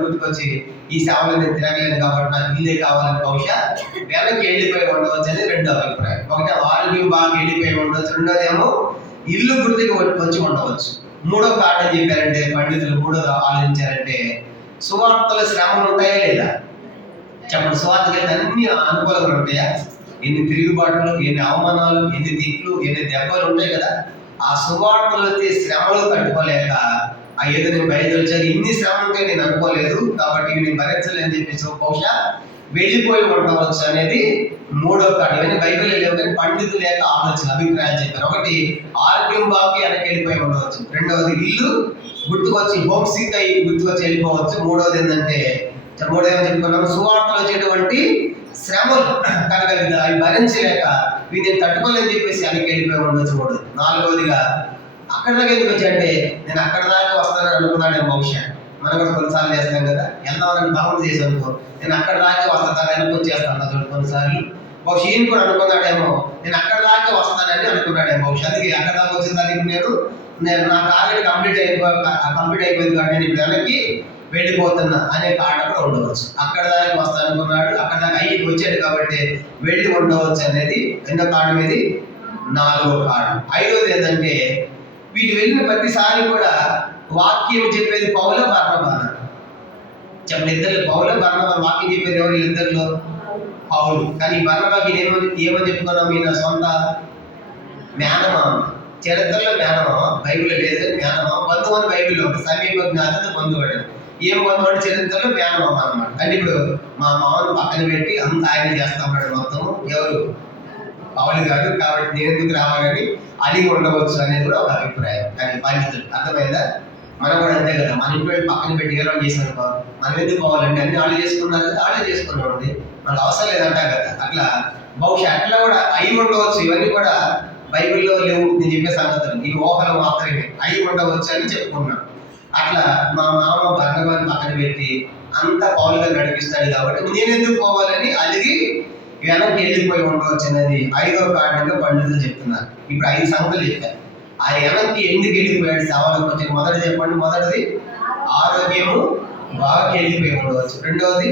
గుర్తుకొచ్చి ఈ సేవలో నేను తిరగలేను కాబట్టి నాకు ఇల్లే కావాలని బహుశా వెనక్కి వెళ్ళిపోయి ఉండవచ్చు అని రెండో అభిప్రాయం. ఒకటి, ఆరోగ్యం బాగా వెళ్ళిపోయి ఉండవచ్చు. రెండోదేమో ఇల్లు గుర్తుకి వచ్చి ఉండవచ్చు. మూడో కారణం చెప్పారంటే పండితులు, మూడోది ఆలోచించారంటే సువార్తల శ్రమలు ఉంటాయా లేదా చెప్పండి. సువార్తకి అన్ని అనుకూలంగా ఉంటాయా? ఎన్ని తిరుగుబాట్లు, ఎన్ని అవమానాలు, ఎన్ని తిట్లు, ఎన్ని దెబ్బలు ఉంటాయి కదా. ఆ సువార్తలు వచ్చే శ్రమలు తట్టుకోలేక ఏదో నేను బయలుదేరిచాను, ఇన్ని శ్రమలు ఉంటాయి నేను అనుకోలేదు కాబట్టి నేను భరించలేని చెప్పేసి బహుశా వెళ్ళిపోయి ఉండవచ్చు అనేది మూడో కారణం. ఇవన్నీ బైబిల్ లేవు కానీ పండితుల యొక్క ఆలోచన, అభిప్రాయాలు చెప్పారు. ఒకటి, ఆరోగ్యం బాగా వెనక్కి వెళ్ళిపోయి ఉండవచ్చు. రెండవది, ఇల్లు గుర్తుకొచ్చి హోమ్ సిక్ అయ్యి గుర్తుకొచ్చి వెళ్ళిపోవచ్చు. మూడవది ఏంటంటే ఏమని చెప్పుకున్నాము, సువార్తలు వచ్చేటువంటి శ్రమలు కనుక అవి భరించలేక వీటిని తట్టుకోలేని చెప్పేసి వెనక్కి వెళ్ళిపోయి ఉండొచ్చు కూడా. నాలుగవదిగా అక్కడ దాకా ఎందుకు వచ్చాయంటే నేను అక్కడ దాకా వస్తానని అనుకున్నాను బహుశా. మనం కూడా కొన్నిసార్లు చేస్తాం కదా, వెళ్దామని భావన చేసి అనుకో నేను అక్కడ దాకా వస్తాను వెనక్కి వచ్చేస్తాను కొన్నిసార్లు. బహుశా ఈయన కూడా అనుకున్నాడేమో నేను అక్కడ దాకా వస్తానని అనుకున్నాడేమో బహుశా. అందుకే అక్కడ దాకా వచ్చిన దానికి నేను నా టార్గెట్ కంప్లీట్ అయిపోయింది కాబట్టి నేను ఇప్పుడు వెనక్కి వెళ్ళిపోతున్నా అనే కారణం కూడా ఉండవచ్చు. అక్కడ దాకా వస్తాను అనుకున్నాడు, అక్కడ దాకా అయ్యి వచ్చాడు కాబట్టి వెళ్ళి ఉండవచ్చు అనేది ఎన్నో కారణం. ఇది నాలుగో కారణం. ఐదోది ఏంటంటే వీళ్ళు వెళ్ళిన ప్రతిసారి కూడా వాక్యం చెప్పేది పౌల బర్నబాన. చెప్పండి, ఇద్దరు పౌల బర్నబా వాక్యం చెప్పేది ఎవరు? వీళ్ళిద్దరిలో పౌలు. కానీ బర్నబాకి ఏమని చెప్పుకున్నాం? ఈయన సొంత మేనమామ, చరిత్రలో మేనమామ, బైబిల్ లేదు మేనమామ, బంధువు అని బైబిల్లో ఒక సమీప జ్ఞాత బంధువాడు. ఏం బంధువాడు? చరిత్రలో మేనమామ అన్నమాట. అంటే ఇప్పుడు మా మామను పక్కన పెట్టి అంత ఆయన చేస్తా ఉన్నాడు మొత్తం ఎవరు? పౌలు గారు. కాబట్టి నేను ఎందుకు రావాలని అడిగి ఉండవచ్చు అనేది కూడా ఒక అభిప్రాయం. కానీ పండితులు అర్థమైందా? మనం కూడా అంతే కదా, మన ఇంట్లో పక్కన పెట్టి ఎలా చేశాను మనం ఎందుకు పోవాలంటే అన్ని వాళ్ళు చేసుకున్నారు కదా, వాళ్ళే చేసుకున్నామండి, మనకు అవసరం లేదంటా కదా. అట్లా బహుశా అట్లా కూడా అయి ఉండవచ్చు. ఇవన్నీ కూడా బైబిల్లో లేవు నేను చెప్పే సంగతులు, ఇవి ఊహలు మాత్రమే. అయి ఉండవచ్చు అని చెప్పుకున్నాం. అట్లా మా మామ బర్నబాని పక్కన పెట్టి అంత పౌలుగా నడిపిస్తాడు కాబట్టి నేను ఎందుకు పోవాలని అలిగి వెనక్కి వెళ్ళిపోయి ఉండవచ్చు అనేది ఐదో కారణంగా పండితులు చెప్తున్నారు. ఇప్పుడు 5 సంగతులు చెప్పారు. ఆ వెనక్కి ఎందుకు వెళ్ళిపోయాడు సేవలకు వచ్చి? మొదటి చెప్పండి. మొదటిది ఆరోగ్యము బాగా వెళ్ళిపోయి ఉండవచ్చు. రెండవది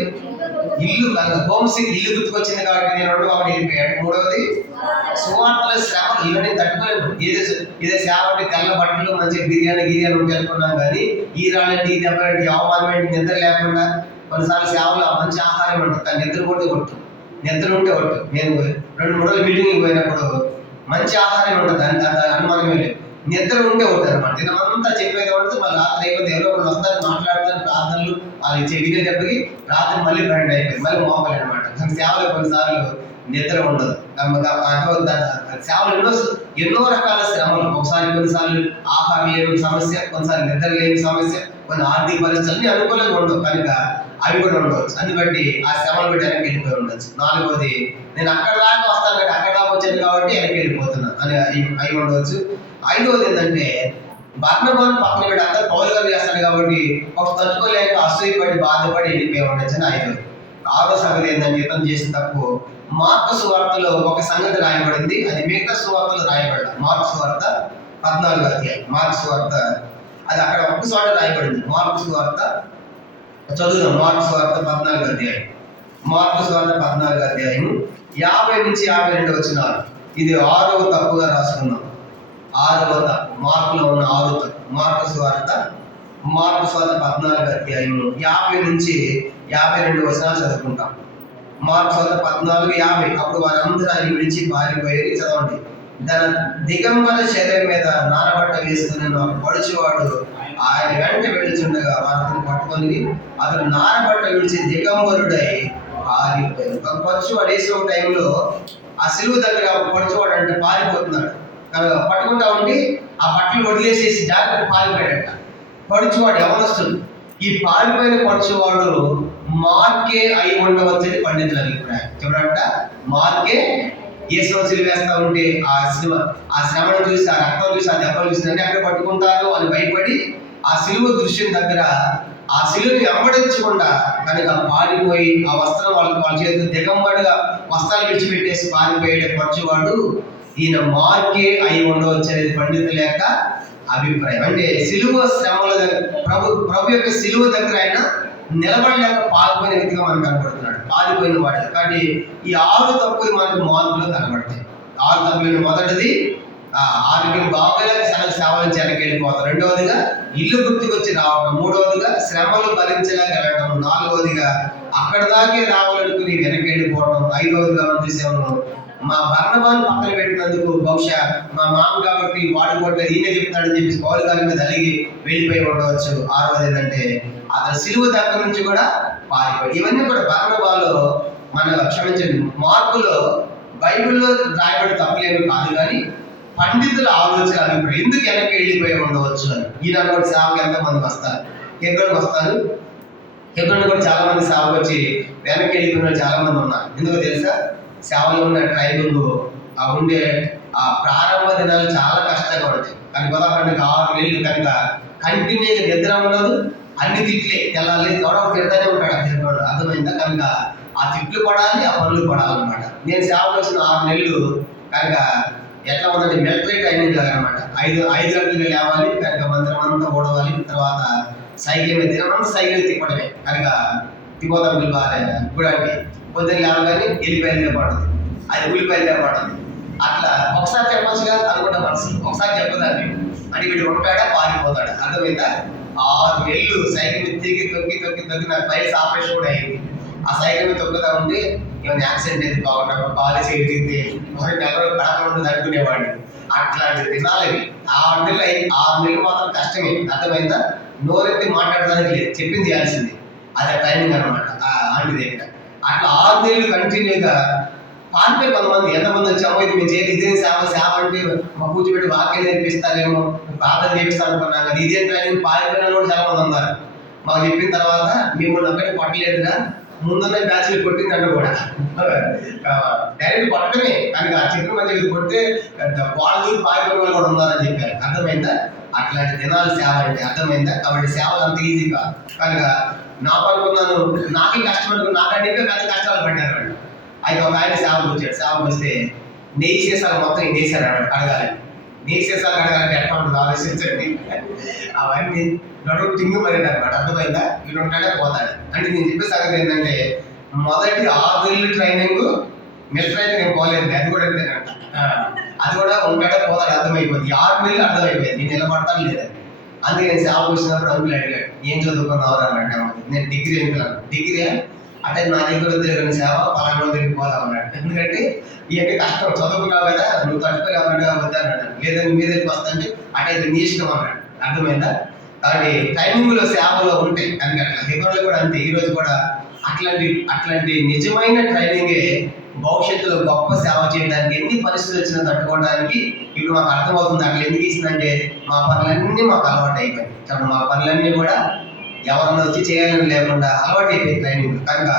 ఇల్లు హోమ్సిక్, ఇల్లు గుర్తుకొచ్చింది కాబట్టి నేను ఒకటి వెళ్ళిపోయాడు. మూడవది సువార్తల శ్రమలు, ఇవన్నీ తట్టుకోలేదు. ఇదే సేవ అంటే తెల్ల బట్టలు మంచి బిర్యానీ ఉంటే అనుకున్నాం, కానీ ఈ రాళ్ళంటే ఈ దెబ్బలంటే అవమానం ఏంటి, నిద్ర లేకుండా కొన్నిసార్లు సేవలు మంచి ఆహారం ఉంటుంది కానీ నిద్ర ఉంటే ఉంటే కొట్టు. నేను 2-3 రోజులు మీటింగ్కి పోయినప్పుడు మంచి ఆహారం ఉంటుంది, దానికి అనుమానమే లేదు. నిద్ర ఉంటే ఉంటుంది అనమాట. దినమంతా చెప్పేది ఉంటుంది. మళ్ళీ రాత్రి అయిపోతే ఎవరో ఒకళ్ళు వస్తారు, మాట్లాడతారు, ప్రార్థనలు వాళ్ళు వినేటప్పటికి రాత్రి మళ్ళీ బయట అయిపోయింది, మళ్ళీ మోపాలి అనమాట. దాని సేవలు కొన్నిసార్లు నిద్ర ఉండదు. సేవలు ఎన్నో రకాల శ్రమలు. కొన్నిసార్లు ఆహారం లేని సమస్య, కొన్నిసార్లు నిద్ర లేని సమస్య, కొన్ని ఆర్థిక పరిస్థితులు అనుకూలంగా ఉండవు కనుక అవి కూడా ఉండవచ్చు. అందుబట్టి ఆ శ్రమలు బట్టి వెనక్కి వెళ్ళిపోయి ఉండొచ్చు. నాలుగోది నేను అక్కడ దాకా వస్తాను కాబట్టి అక్కడ దాకా వచ్చాను కాబట్టి వెనక్కి వెళ్ళిపోతున్నా అని అయి ఉండవచ్చు. ఐదవది ఏంటంటే బర్నబాను పక్కన పెట్టి అందరూ పౌలు గారు చేస్తాడు కాబట్టి ఒక తట్టుకోలేక అసూయపడి బాధపడి వెళ్ళిపోయి ఉండొచ్చు అని ఐదవది. ఆరో సంగతి ఏంటంటే ఇతను చేసిన తప్పు మార్కు సువార్తలో ఒక సంగతి రాయబడింది, అది మిగతా సువార్తలో రాయబడ్డ. మార్కు సువార్త 14వ అధ్యాయం. మార్కు సువార్త అది అక్కడ ఒక్క చోట రాయబడింది. మార్కు సువార్త చదువుదాం. మార్కు సువార్త 14వ అధ్యాయం. మార్కు సువార్త 14వ అధ్యాయం 50 నుంచి 52 వచనాలు. ఇది 6వ తప్పుగా రాసుకున్నాం. 6వ తప్పు మార్కులో ఉన్న 6వ తప్పు. మార్కు సువార్త 14వ అధ్యాయం 50 నుంచి 52 వచనాలు చదువుకుంటాం. మార్కు సువార్త 14:50. అప్పుడు వారందరూ ఆయన విడిచి పారిపోయి, చదవండి. తన దిగంబర శరీరం మీద నానబట్ట వేసుకుని ఒక పడుచువాడు ఆయన వెంట వెళుచుండగా వారిని పట్టుకొని అతను నానబట్ట విడిచి దిగంబరుడై పారిపోయాడు. ఒక పడుచువాడు వేసే టైంలో ఆ సిలువ దగ్గర పడుచువాడు అంటే పారిపోతున్నాడు. పట్టుకుంటా ఉండి ఆ బట్టలు వదిలేసేసి జాగ్రత్త పారిపోయాడట. పడుచువాడు యవనస్తుడు. ఈ పారిపోయిన పడుచువాడు మార్కే అయి ఉండవచ్చని పండితుల అభిప్రాయం. చెప్పడంట మార్కే యేసును సిలువ వేస్తా ఉంటే ఆ శ్రమను చూసి, ఆ రక్తం చూసి, ఆ దెబ్బలు చూసి అక్కడ పట్టుకుంటారు అని భయపడి ఆ సిలువ దృశ్యం దగ్గర ఆ సిలువని వెంబడించకుండా కనుక పారిపోయి ఆ వస్త్రం వాళ్ళ చేతిలో దిగంబడిగా వస్త్రాలు విడిచిపెట్టేసి పారిపోయే పరచువాడు ఈయన మార్కే అయి ఉండవచ్చు అనేది పండితుల యొక్క అభిప్రాయం. అంటే సిలువ శ్రమల దగ్గర ప్రభు యొక్క సిలువ దగ్గర ఆయన నిలబడలేక పారిపోయిన వ్యక్తిగా మనకు కనబడుతున్నాడు, పారిపోయిన వాడు. కాబట్టి ఈ 6 తప్పులు మనకు మార్పులో కనబడతాయి. 6 తప్పులు మొదటిది ఆరోగ్యం బాగోలేక సేవలు వెనక్కి వెళ్ళిపోతాం. రెండవదిగా ఇల్లు గుర్తుకొచ్చి రావడం. మూడవదిగా శ్రమలు భరించలేక వెళ్ళడం. నాలుగవదిగా అక్కడ దాకే రావాలనుకుని వెనక్కి వెళ్ళిపోవడం. ఐదవదిగా మనం చూసాము మా బర్నబాను పక్కన పెట్టినందుకు బహుశా మా మామ కాబట్టి వాడుకోవట్లేదు, ఈయన చెప్తాడని చెప్పి పౌలు గారి మీద అలిగి వెళ్ళిపోయి ఉండవచ్చు. ఆరవది ఏంటంటే అతను సిలువ దగ్గర నుంచి కూడా పారిపోయి. ఇవన్నీ కూడా బర్నబాలో మన క్షమించండి మార్కులో బైబిల్లో రాయబడి తప్పులేమి కాదు, కానీ పండితుల ఆలోచన అభిప్రాయం ఎందుకు వెనక్కి వెళ్ళిపోయి ఉండవచ్చు అని. ఈయన కూడా సేవకు ఎంతమంది వస్తారు, ఎక్కడికి వస్తారు? హెబ్రోన్లో కూడా చాలా మంది సేవకు వచ్చి వెనక్కి వెళ్ళిపోయిన వాళ్ళు చాలా మంది ఉన్నారు. ఎందుకో తెలుసా? సేవలో ఉన్న ట్రైనింగ్ ఉండే ఆ ప్రారంభ దినాలు చాలా కష్టంగా ఉంటాయి. కానీ ఉదాహరణకి 6 నెలలు కనుక కంటిన్యూగా నిద్ర ఉండదు, అన్ని తిట్లే తెల్లాలి, ఎవడో తిడతానే ఉంటాడు ఆ హెబ్రోన్లో. అర్థమైందా? కనుక ఆ తిట్లు పడాలి, ఆ పనులు పడాలన్నమాట. నేను సేవకు వచ్చిన 6 నెలలు కనుక ఎట్లా ఉందంటే మిలిటరీ ట్రైనింగ్ లాగా అనమాట. 5 గంటలకు లేవాలి, కనుక మంత్రం అంతా ఓడవాలి, తర్వాత సైకిల్ మీద తినమంతా సైకిల్ తిప్పడమే. కనుక తిపోతాం గుడానికి పొద్దున్న లేవగానే ఎల్లిపాయలు తినపడదు, అది ఉల్లిపాయలు తినపడదు. అట్లా ఒకసారి చెప్పొచ్చుగా అనుకుంటా మనసులు, ఒకసారి చెప్పదాన్ని అని వీడు ఉంటాడా పారిపోతాడా. అర్థమైందా? 6 నెలలు సైకిల్ మీద తొక్కి నాకు పైల్స్ ఆపరేషన్ కూడా అయింది. ఆ సైకిల్ మీద తొక్కుతా ఉంటే ఏమైనా యాక్సిడెంట్ అయితే బాగుంటాడు, కాలు చేతితే ఎవరో కడప అనుకునేవాడిని. అట్లాంటి దినాలవి 6 నెలలు మాత్రం కష్టమే. అర్థమైందా? నోరెత్తి మాట్లాడడానికి లేదు, చెప్పింది చేయాల్సింది. అదే ట్రైనింగ్ అనమాట ఆ ఆంటీ దగ్గర. అట్లా 6 నెలలు కంటిన్యూగా పారిపోయి కొంతమంది ఎంతమంది వచ్చామో ఇది మేము చేయలేదు, ఇదే సేవ అంటే మా కూర్చోబెట్టి వాక్యం నేర్పిస్తారేమో, ప్రార్థన చేపిస్తారు అనుకున్నాం. కానీ ఇదే ట్రైనింగ్ పారిపోయిన కూడా చాలా మంది ఉన్నారు. మాకు చెప్పిన తర్వాత మిమ్మల్ని ఒక్కటి కొట్టలేదురా, ముందున్న బ్యాచ్లు కొట్టిందంటే కూడా డైరెక్ట్ కొట్టడమే. కానీ ఆ చెప్పిన మధ్య కొడితే వాళ్ళు పారిపోయిన వాళ్ళు కూడా ఉన్నారని చెప్పారు. అర్థమైందా? అట్లాంటి దినాలు సేవ అంటే. అర్థమైందా? కాబట్టి సేవలు అంత ఈజీ కాదు. కనుక నాకు అనుకున్నాను, నాకే కష్టం అనుకున్నాను, నాకంటే ఇంకా పెద్ద కష్టాలు పడ్డారు వాళ్ళు. అయితే ఒక ఆయన సేవకు వచ్చాడు. సేవకు వస్తే నెయ్యి సీసాలు మొత్తం ఏం చేశారు అడగాలి. నెయ్యి సీసాలు అడగాలంటే ఎట్లా ఉంటుంది ఆలోచించండి. అవన్నీ నడువు టింగు పడేది అనమాట. అర్థమైందా? వీడు ఉంటాడే పోతాడు. అంటే నేను చెప్పే సంగతి ఏంటంటే మొదటి 6 నెలలు ట్రైనింగ్ మిలిటరీ అయితే నేను పోలేదు, అది కూడా అంతేనంట. అది కూడా ఉంటాడే పోతాడు, అర్థమైపోయింది. 6 నెలలు అర్థమైపోయింది నేను నిలబడతాను లేదని. అందుకే నేను సేవకు వచ్చినప్పుడు అంకులు అడిగాడు, ఏం చదువుకున్నావు అన్నట్టు. నేను డిగ్రీ అనుకున్నాను. డిగ్రీ అంటే నా దగ్గర తిరిగిన సేవ పలానా దగ్గరికి పోదా అన్నాడు. ఎందుకంటే ఇవన్నీ కష్టం, చదువుకున్నావు కదా నువ్వు తట్టుకోలేమన్నాడు వద్దా అన్నాడు. లేదని మీ దగ్గరికి వస్తా అంటే అటైతే నీ ఇష్టం అన్నాడు. అర్థమైందా? కాబట్టి ట్రైనింగ్లో సేవలో ఉంటాయి. కనుక అట్లా హెబ్రోన్లో కూడా అంతే. ఈరోజు కూడా అట్లాంటి నిజమైన ట్రైనింగే భవిష్యత్తులో గొప్ప సేవ చేయడానికి, ఎన్ని పరిస్థితులు వచ్చినా తట్టుకోవడానికి ఇప్పుడు మాకు అర్థమవుతుంది. అట్లా ఎందుకు ఇస్తుందంటే మా పనులన్నీ మాకు అలవాటు అయిపోయాయి. కాబట్టి మా పనులన్నీ కూడా ఎవరన్నా వచ్చి చేయాలని లేకుండా అలవాటు అయిపోయింది ట్రైనింగ్. కనుక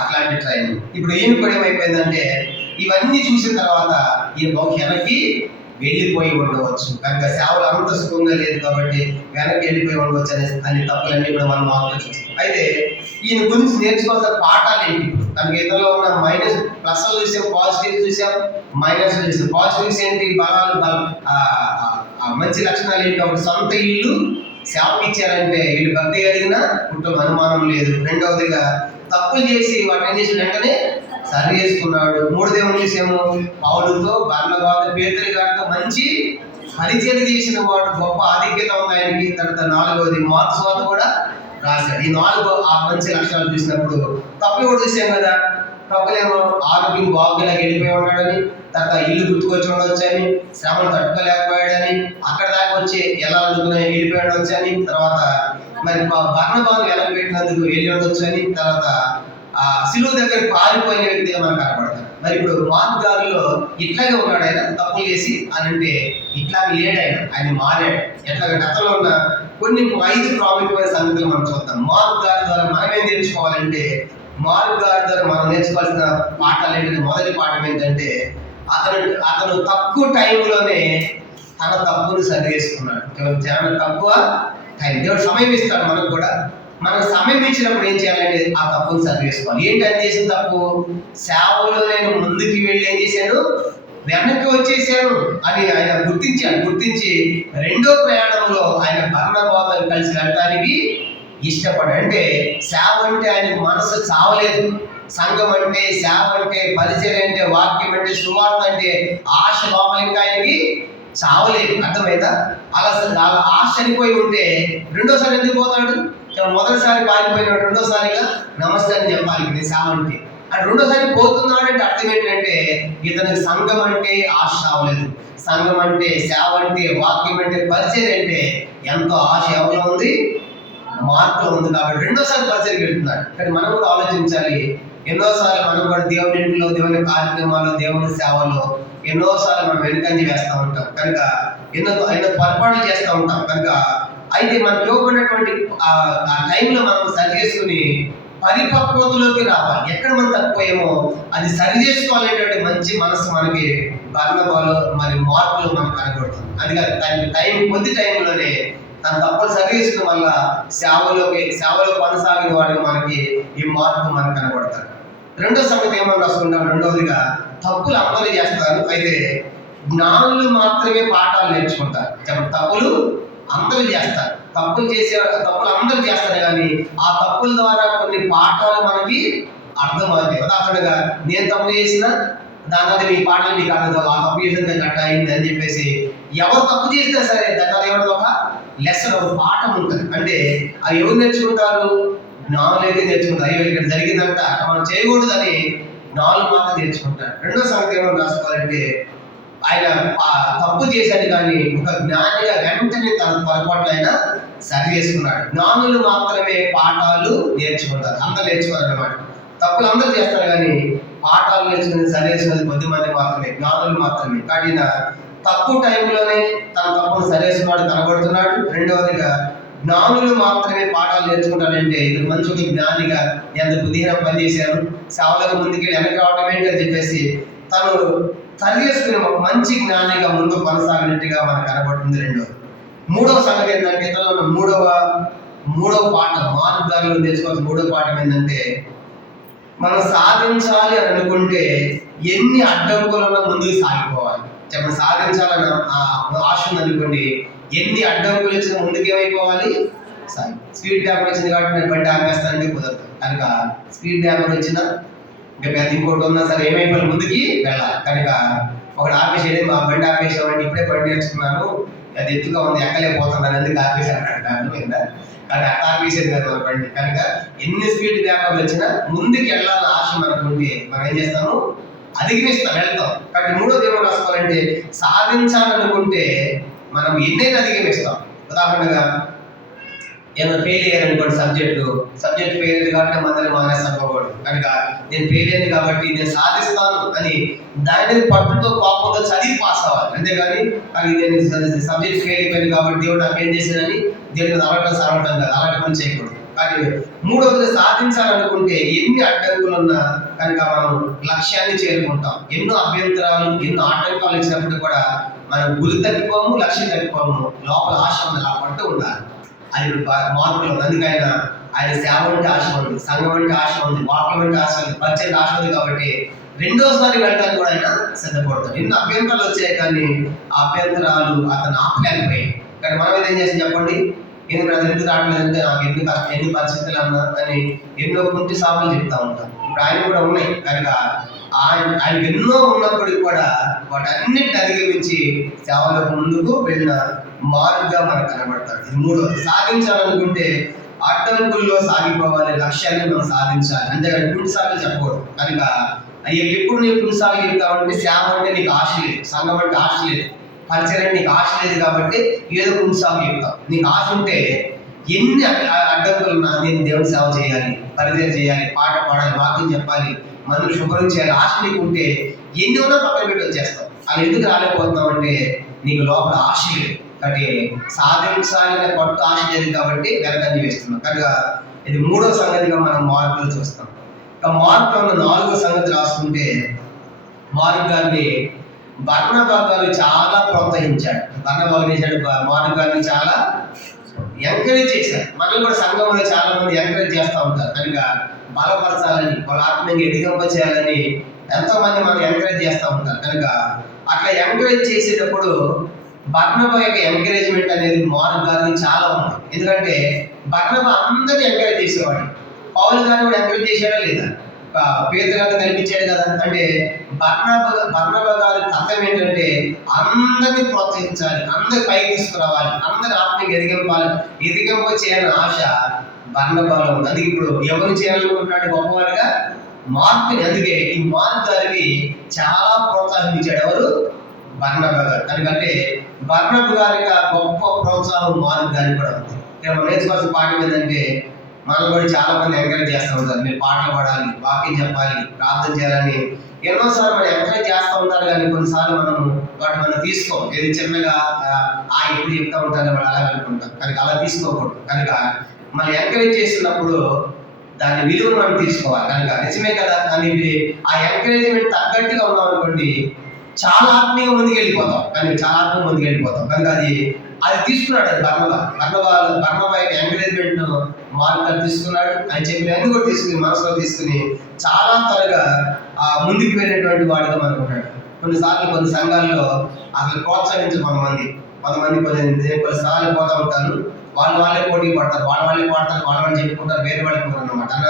అట్లాంటి ట్రైనింగ్ ఇప్పుడు ఈయన కూడా ఏమైపోయిందంటే ఇవన్నీ చూసిన తర్వాత ఈయన వెనక్కి వెళ్ళిపోయి ఉండవచ్చు. కనుక సేవలు అంత సుఖంగా లేదు కాబట్టి వెనక్కి వెళ్ళిపోయి ఉండవచ్చు అనే తప్పులన్నీ కూడా మనం ఆలోచిస్తాం. అయితే ఈయన గురించి నేర్చుకోవాల్సిన పాఠాలు ఏంటి? కనుక ఇతరులో ఉన్న మైనస్ ప్లస్ చూసాం, పాజిటివ్ చూసాం, మైనస్ చూసాం. పాజిటివ్స్ ఏంటి? మంచి లక్షణాలు ఏంటి? ఒక సొంత ఇల్లు సేవకి ఇచ్చారంటే వీళ్ళు భక్తి కలిగిన కుటుంబ అనుమానం లేదు. రెండవదిగా తప్పులు చేసి వాటిని చేసి వెంటనే సరి చేసుకున్నాడు. మూడోదేమో చూసాము, పౌలుతో బర్నబాతో పేతురు గారితో మంచి పరిచయం చేసిన వాడు, గొప్ప ఆధిక్యత ఉంది ఆయనకి. తర్వాత 4వది మార్క్స్ సువార్త కూడా రాశాడు. ఈ 4 ఆ మంచి లక్షణాలు చూసినప్పుడు తప్పులు కూడా చూసాం కదా. తప్పులేమో ఆరోగ్యం బాగులా వెళ్ళిపోయి ఉన్నాడని, తర్వాత ఇల్లు గుర్తుకొచ్చి ఉండొచ్చని, శ్రమను తట్టుకోలేకపోయాడని, అక్కడ దాకా వచ్చి ఎలా అనుకున్నాయి వెళ్ళిపోయి ఉండొచ్చని, తర్వాత మరి బర్నబాను వెనక పెట్టినందుకు వెళ్ళి ఉండొచ్చు అని, తర్వాత ఆ సిలువ దగ్గర పారిపోయిన వ్యక్తిగా మనకు కనపడతాడు. మరి ఇప్పుడు మార్క్ గారిలో ఇట్లాగే ఉన్నాడు. ఆయన తప్పులు చేసి అని అంటే ఇట్లాగే లేడు. ఆయన మారాడు. ఎట్లాగ గతంలో ఉన్న కొన్ని 5 ప్రాముఖ్యమైన సంగతులు మనం చూద్దాం. మార్క్ గారి ద్వారా మనం ఏం నేర్చుకోవాలంటే, మార్క్ గారి ద్వారా మనం నేర్చుకోవాల్సిన పాఠాలు ఏంటంటే, మొదటి పాఠం ఏంటంటే అతను తక్కువ టైంలోనే తన తప్పును సరి చేసుకున్నాడు. చాలా తక్కువ టైం దేవుడు సమయం ఇస్తాడు మనకు కూడా. మనకు సమయం ఇచ్చినప్పుడు ఏం చేయాలంటే ఆ తప్పును సరి చేసుకోవాలి. ఏంటి అది చేసిన తప్పు? సేవలో నేను ముందుకు వెళ్ళి ఏం చేశాను, వెనక్కి వచ్చేసాను అని ఆయన గుర్తించి రెండో ప్రయాణంలో ఆయన బర్నబాతో కలిసి వెళ్ళడానికి ఇష్టపడాడు. అంటే సేవ అంటే ఆయనకు మనసు చావలేదు. సంఘం అంటే, సేవ అంటే, పరిచయం అంటే, వాక్యం అంటే, సువార్త అంటే ఆశ లోపల ఇంకా ఆయనకి చావలేదు. అర్థమైందా? అలా ఆశ చనిపోయి ఉంటే రెండోసారి ఎందుకు పోతాడు? మొదటిసారి పారిపోయినాడు, రెండోసారిగా నమస్తే అని చెప్పాలి ఇది సేవ అంటే. అది రెండోసారి పోతున్నాడంటే అర్థం ఏంటంటే ఇతనికి సంఘం అంటే ఆశ చావలేదు. సంఘం అంటే, సేవ అంటే, వాక్యం అంటే, పరిచయం అంటే ఎంతో ఆశ ఎవరిలో ఉంది? మార్పులో ఉంది. కాబట్టి రెండోసారి పరిచయం వెళ్తున్నాడు. కానీ మనం కూడా ఆలోచించాలి, ఎన్నోసార్లు మనం కూడా దేవుని ఇంట్లో, దేవుని కార్యక్రమాల్లో, దేవుని సేవలో ఎన్నోసార్లు మనం వెనుకంజ వేస్తూ ఉంటాం. కనుక ఎన్నో పొరపాట్లు చేస్తూ ఉంటాం. కనుక అయితే మనకు ఇవ్వబడినటువంటి ఆ టైంలో మనం సరి చేసుకుని పరిపక్వతలోకి రావాలి. ఎక్కడ మనం తప్పిపోయామో అది సరి చేసుకోవాలనేటువంటి మంచి మనసు మనకి బర్నబాలో మరి మార్పులు మనకు కనబడుతుంది. అది కాదు, టైం కొద్ది టైంలోనే తన తప్పులు సరి చేసుకున్న వల్ల సేవలో కొనసాగిన వాడికి మనకి ఈ మార్పు మనకు కనబడతారు. రెండో సంగతి ఏమని రాసుకుంటాం, రెండవదిగా తప్పులు అందరూ చేస్తారు, అయితే జ్ఞానులు మాత్రమే పాఠాలు నేర్చుకుంటారు. తప్పులు అందరూ చేస్తారు, తప్పులు అందరూ చేస్తారు, కానీ ఆ తప్పుల ద్వారా కొన్ని పాఠాలు మనకి అర్థమవుతాయి. ఉదాహరణగా నేను తప్పు చేసిన దాని తర్వాత మీ పాటలు మీకు అర్థం కావు, ఆ తప్పు చేసిన గట్ట అయింది అని చెప్పేసి ఎవరు తప్పు చేసినా సరే దాని తర్వాత ఏమన్నా ఒక లెసన్, ఒక పాఠం ఉంటుంది. అంటే అవి ఎవరు నేర్చుకుంటారు? జ్ఞానులు అయితే నేర్చుకుంటారు. అయ్యో ఇక్కడ జరిగిందంట అట్లా మనం చేయకూడదని జ్ఞానులు మాత్రం నేర్చుకుంటారు. రెండో సంగతి ఏమని రాసుకోవాలంటే ఆయన తప్పు చేశాడు, కానీ ఒక జ్ఞానిగా వెంటనే తన పొరపాట్లు ఆయన సరి చేసుకున్నాడు. జ్ఞానులు మాత్రమే పాఠాలు నేర్చుకుంటారు, అందరూ నేర్చుకోరు అన్నమాట. తప్పులు అందరూ చేస్తారు, కానీ పాఠాలు నేర్చుకునేది సరి చేసుకునేది కొద్దిమంది మాత్రమే, జ్ఞానులు మాత్రమే. కానీ తప్పు టైంలోనే తన తప్పును సరి చేసుకున్నాడు, కనబడుతున్నాడు. రెండవదిగా జ్ఞానులు మాత్రమే పాఠాలు నేర్చుకుంటారంటే ఇది మంచి ఒక జ్ఞానిగా ఎంత బుద్ధిహీనం పనిచేశాను, సేవలకు ముందుకి వెనక రావడం ఏంటి అని చెప్పేసి తను సరి చేసుకుని ఒక మంచి జ్ఞానిగా ముందు కొనసాగినట్టుగా మనకు కనబడుతుంది. మూడవ సంగతి ఏంటంటే ఇతరులు మూడవ పాఠం మార్గాల్లో నేర్చుకోవాల్సిన మూడవ పాఠం ఏంటంటే మనం సాధించాలి అని అనుకుంటే ఎన్ని అడ్డంకులను ముందుకు సాగిపోవాలి. చెప్పండి, సాధించాలని ఆశ ఉంది అనుకోండి, ఎన్ని అడ్డంకులు వచ్చినా ముందుకు ఏమైపోవాలి? స్పీడ్ బ్రేకర్ వచ్చింది కాబట్టి నేను బండి ఆపేస్తానంటే కుదరదు. కనుక స్పీడ్ బ్రేకర్ వచ్చినా ఇంకా పెద్ద ఇంకోటి ఉన్నా సరే ఏమైపోవాలి? ముందుకి వెళ్ళాలి. కనుక ఒకటి ఆపేసేది, మా బండి ఆపేసామంటే ఇప్పుడే బండి నేర్చుకున్నాను, అది ఎత్తుగా ఉంది ఎక్కలేకపోతున్నాను, అందుకు ఆపేసాను అర్థమైందా? కానీ అట్లా ఆపేసేది కదా మన బండి. కనుక ఎన్ని స్పీడ్ బ్రేకర్లు వచ్చినా ముందుకు వెళ్ళాలని ఆశ మనకు ఉంటే మనం ఏం చేస్తాము? అధిగమిస్తాం, వెళ్తాం. కాబట్టి మూడోది ఏమో రాసుకోవాలంటే సాధించాలనుకుంటే మనం ఎన్నైనా అధిగమిస్తాం. ఉదాహరణగా ఏమైనా ఫెయిల్ అయ్యారనుకోండి, సబ్జెక్ట్ ఫెయిల్ అయింది కాబట్టి మందరం మానేస్తాను. కనుక నేను ఫెయిల్ అయింది కాబట్టి నేను సాధిస్తాను అని దాని పట్టుతో కోపంతో చదివి పాస్ అవ్వాలి. అంతేగాని అది నేను సబ్జెక్ట్ ఫెయిల్ అయిపోయింది కాబట్టి దేవుడు నాకు ఏం చేశానని దేవుడి మీద సరవటం కాదు, అలాంటి పని చేయకూడదు. కానీ మూడవది సాధించాలనుకుంటే ఎన్ని అడ్డంకులు ఉన్నా కనుక మనం లక్ష్యాన్ని చేరుకుంటాం. ఎన్నో అభ్యంతరాలు, ఎన్నో ఆటంకాలు ఇచ్చినప్పుడు కూడా మనం గురి తప్పిపోము, లక్ష్యం తప్పిపోము, లోపల ఆశ ఉంది, అలా పట్టు ఉండాలి. అది మార్పులు. అందుకైనా ఆయన సేవ అంటే ఆశ ఉంది, సంఘం అంటే ఆశ ఉంది, వాక్యం అంటే ఆశ ఉంది, పరిచయం ఆశ ఉంది. కాబట్టి రెండోసారి వెళ్ళడానికి కూడా ఆయన సిద్ధపడతాడు. ఎన్నో అభ్యంతరాలు వచ్చాయి, కానీ ఆ అభ్యంతరాలు అతను ఆపలేకపోయాయి. కానీ మనం ఏం చేసి చెప్పండి, ఎందుకు అది ఎందుకు రావట్లేదంటే నాకు ఎందుకు కష్టం, ఎన్ని పరిస్థితులు అన్నా అని ఎన్నో కుంటి సాకులు చెప్తా ఉంటాం. ఇప్పుడు ఆయన కూడా ఉన్నాయి. కనుక ఆయన ఎన్నో ఉన్నప్పటికీ కూడా వాటన్నిటిని అధిగమించి సేవలకు ముందుకు వెళ్ళిన మార్పుగా మనకు కనబడతాడు. ఇది మూడోది. సాధించాలనుకుంటే అడ్డంకుల్లో సాగిపోవాలి, లక్ష్యాన్ని మనం సాధించాలి. అంతేగాని కుంటి సాకులు చెప్పకూడదు. కనుక ఎప్పుడు నేను కుంటి సాకులు చెప్తామంటే సేవ అంటే నీకు ఆశ లేదు, సంఘం అంటే ఆశ లేదు, పరిచయం అంటే నీకు ఆశ లేదు కాబట్టి ఏదో కుంటి సాకులు చెప్తాం. నీకు ఆశ ఉంటే ఎన్ని అడ్డంకులున్నా నేను దేవుని సేవ చేయాలి, పరిచయం చేయాలి, పాట పాడాలి, వాక్యం చెప్పాలి, మనల్ని శుభ్రం చేయాలి, ఆశ నీకు ఉంటే ఎన్ని ఉన్నా పక్కన పెట్టి వచ్చేస్తాం. అలా ఎందుకు రాలేకపోతున్నాం అంటే నీకు లోపల ఆశ లేదు. కాబట్టి సాధించాలనే పట్టు ఆశ లేదు కాబట్టి వెనకంజి వేస్తున్నాం. కనుక ఇది మూడో సంగతిగా మనం మార్పులు చూస్తాం. ఇక మార్పులో నాలుగో సంగతి రాసుకుంటే మార్పు గారిని బర్నబా గారు చాలా ప్రోత్సహించాడు. మార్పు గారిని చాలా ఎంకరేజ్ చేశారు. మనల్ని కూడా సంఘంలో చాలా మంది ఎంకరేజ్ చేస్తూ ఉంటారు. కనుక బలపరచాలని, వాళ్ళ ఆత్మీయంగా ఎదిగింప చేయాలని ఎంతో మంది మనం ఎంకరేజ్ చేస్తూ ఉంటారు. కనుక అట్లా ఎంకరేజ్ చేసేటప్పుడు బర్నబా యొక్క ఎంకరేజ్మెంట్ అనేది మార్పు గారిని చాలా ఉంది. ఎందుకంటే బర్నబా అందరినీ ఎంకరేజ్ చేసేవాడు. పౌలు గారిని కూడా ఎంకరేజ్ చేశాడా లేదా? పేతురు గారిని కనిపించాడు కదా. అంటే బర్నబా గారి తత్వం ఏంటంటే అందరినీ ప్రోత్సహించాలి, అందరి పైకి తీసుకురావాలి, అందరి ఆత్మీయంగా ఎదిగింప చేయాలని ఆశ బర్నబాలో ఉంది. అందుకే ఇప్పుడు ఎవరు చేయాలనుకుంటున్నాడు గొప్పవారిగా? మార్పుని. అందుకే ఈ మార్పు గారికి చాలా ప్రోత్సాహించాడు ఎవరు? బర్నబా గారు. ఎందుకంటే బర్నబా గారి గొప్ప ప్రోత్సాహం మార్పు గారికి కూడా ఉంది. మనం నేర్చుకోవాల్సిన పాఠం ఏంటంటే మనల్ని కూడా చాలా మంది ఎంకరేజ్ చేస్తూ ఉంటారు. మీరు పాటలు పాడాలి, వాక్యం చెప్పాలి, ప్రార్థన చేయాలని ఎన్నోసార్లు మనం ఎంకరేజ్ చేస్తూ ఉంటారు. కానీ కొన్నిసార్లు మనం వాటి మనం తీసుకోం. ఏది చిన్నగా ఇప్పుడు చెప్తా ఉంటారని వాళ్ళు అలాగ అనుకుంటాం. కనుక అలా తీసుకోకూడదు. కనుక మనం ఎంకరేజ్ చేస్తున్నప్పుడు దాని విలువను మనం తీసుకోవాలి. కనుక నిజమే కదా అని ఆ ఎంకరేజ్మెంట్ తగ్గట్టుగా ఉన్నాం అనుకోండి, చాలా ఆత్మీయంగా ముందుకు వెళ్ళిపోతాం. కనుక చాలా ఆత్మీయంగా ముందుకు వెళ్ళిపోతాం. కనుక అది తీసుకున్నాడు. అది బర్నబా యొక్క ఎంకరేజ్మెంట్ మార్క్ తీసుకున్నాడు. ఆయన చెప్పిన అన్ని కూడా తీసుకుని మనసులో తీసుకుని చాలా త్వరగా ముందుకు వెళ్ళినటువంటి వాడిగా మనకు ఉన్నాడు. కొన్నిసార్లు కొన్ని సంఘాల్లో అసలు ప్రోత్సహించరు కొన్నిసార్లు పోతా ఉంటారు. వాళ్ళే పోటీ పడతారు, వాళ్ళే పాడతారు, వాళ్ళని చెప్పుకుంటారు, వేరే వాళ్ళకి పోతారు అనమాట. అన్న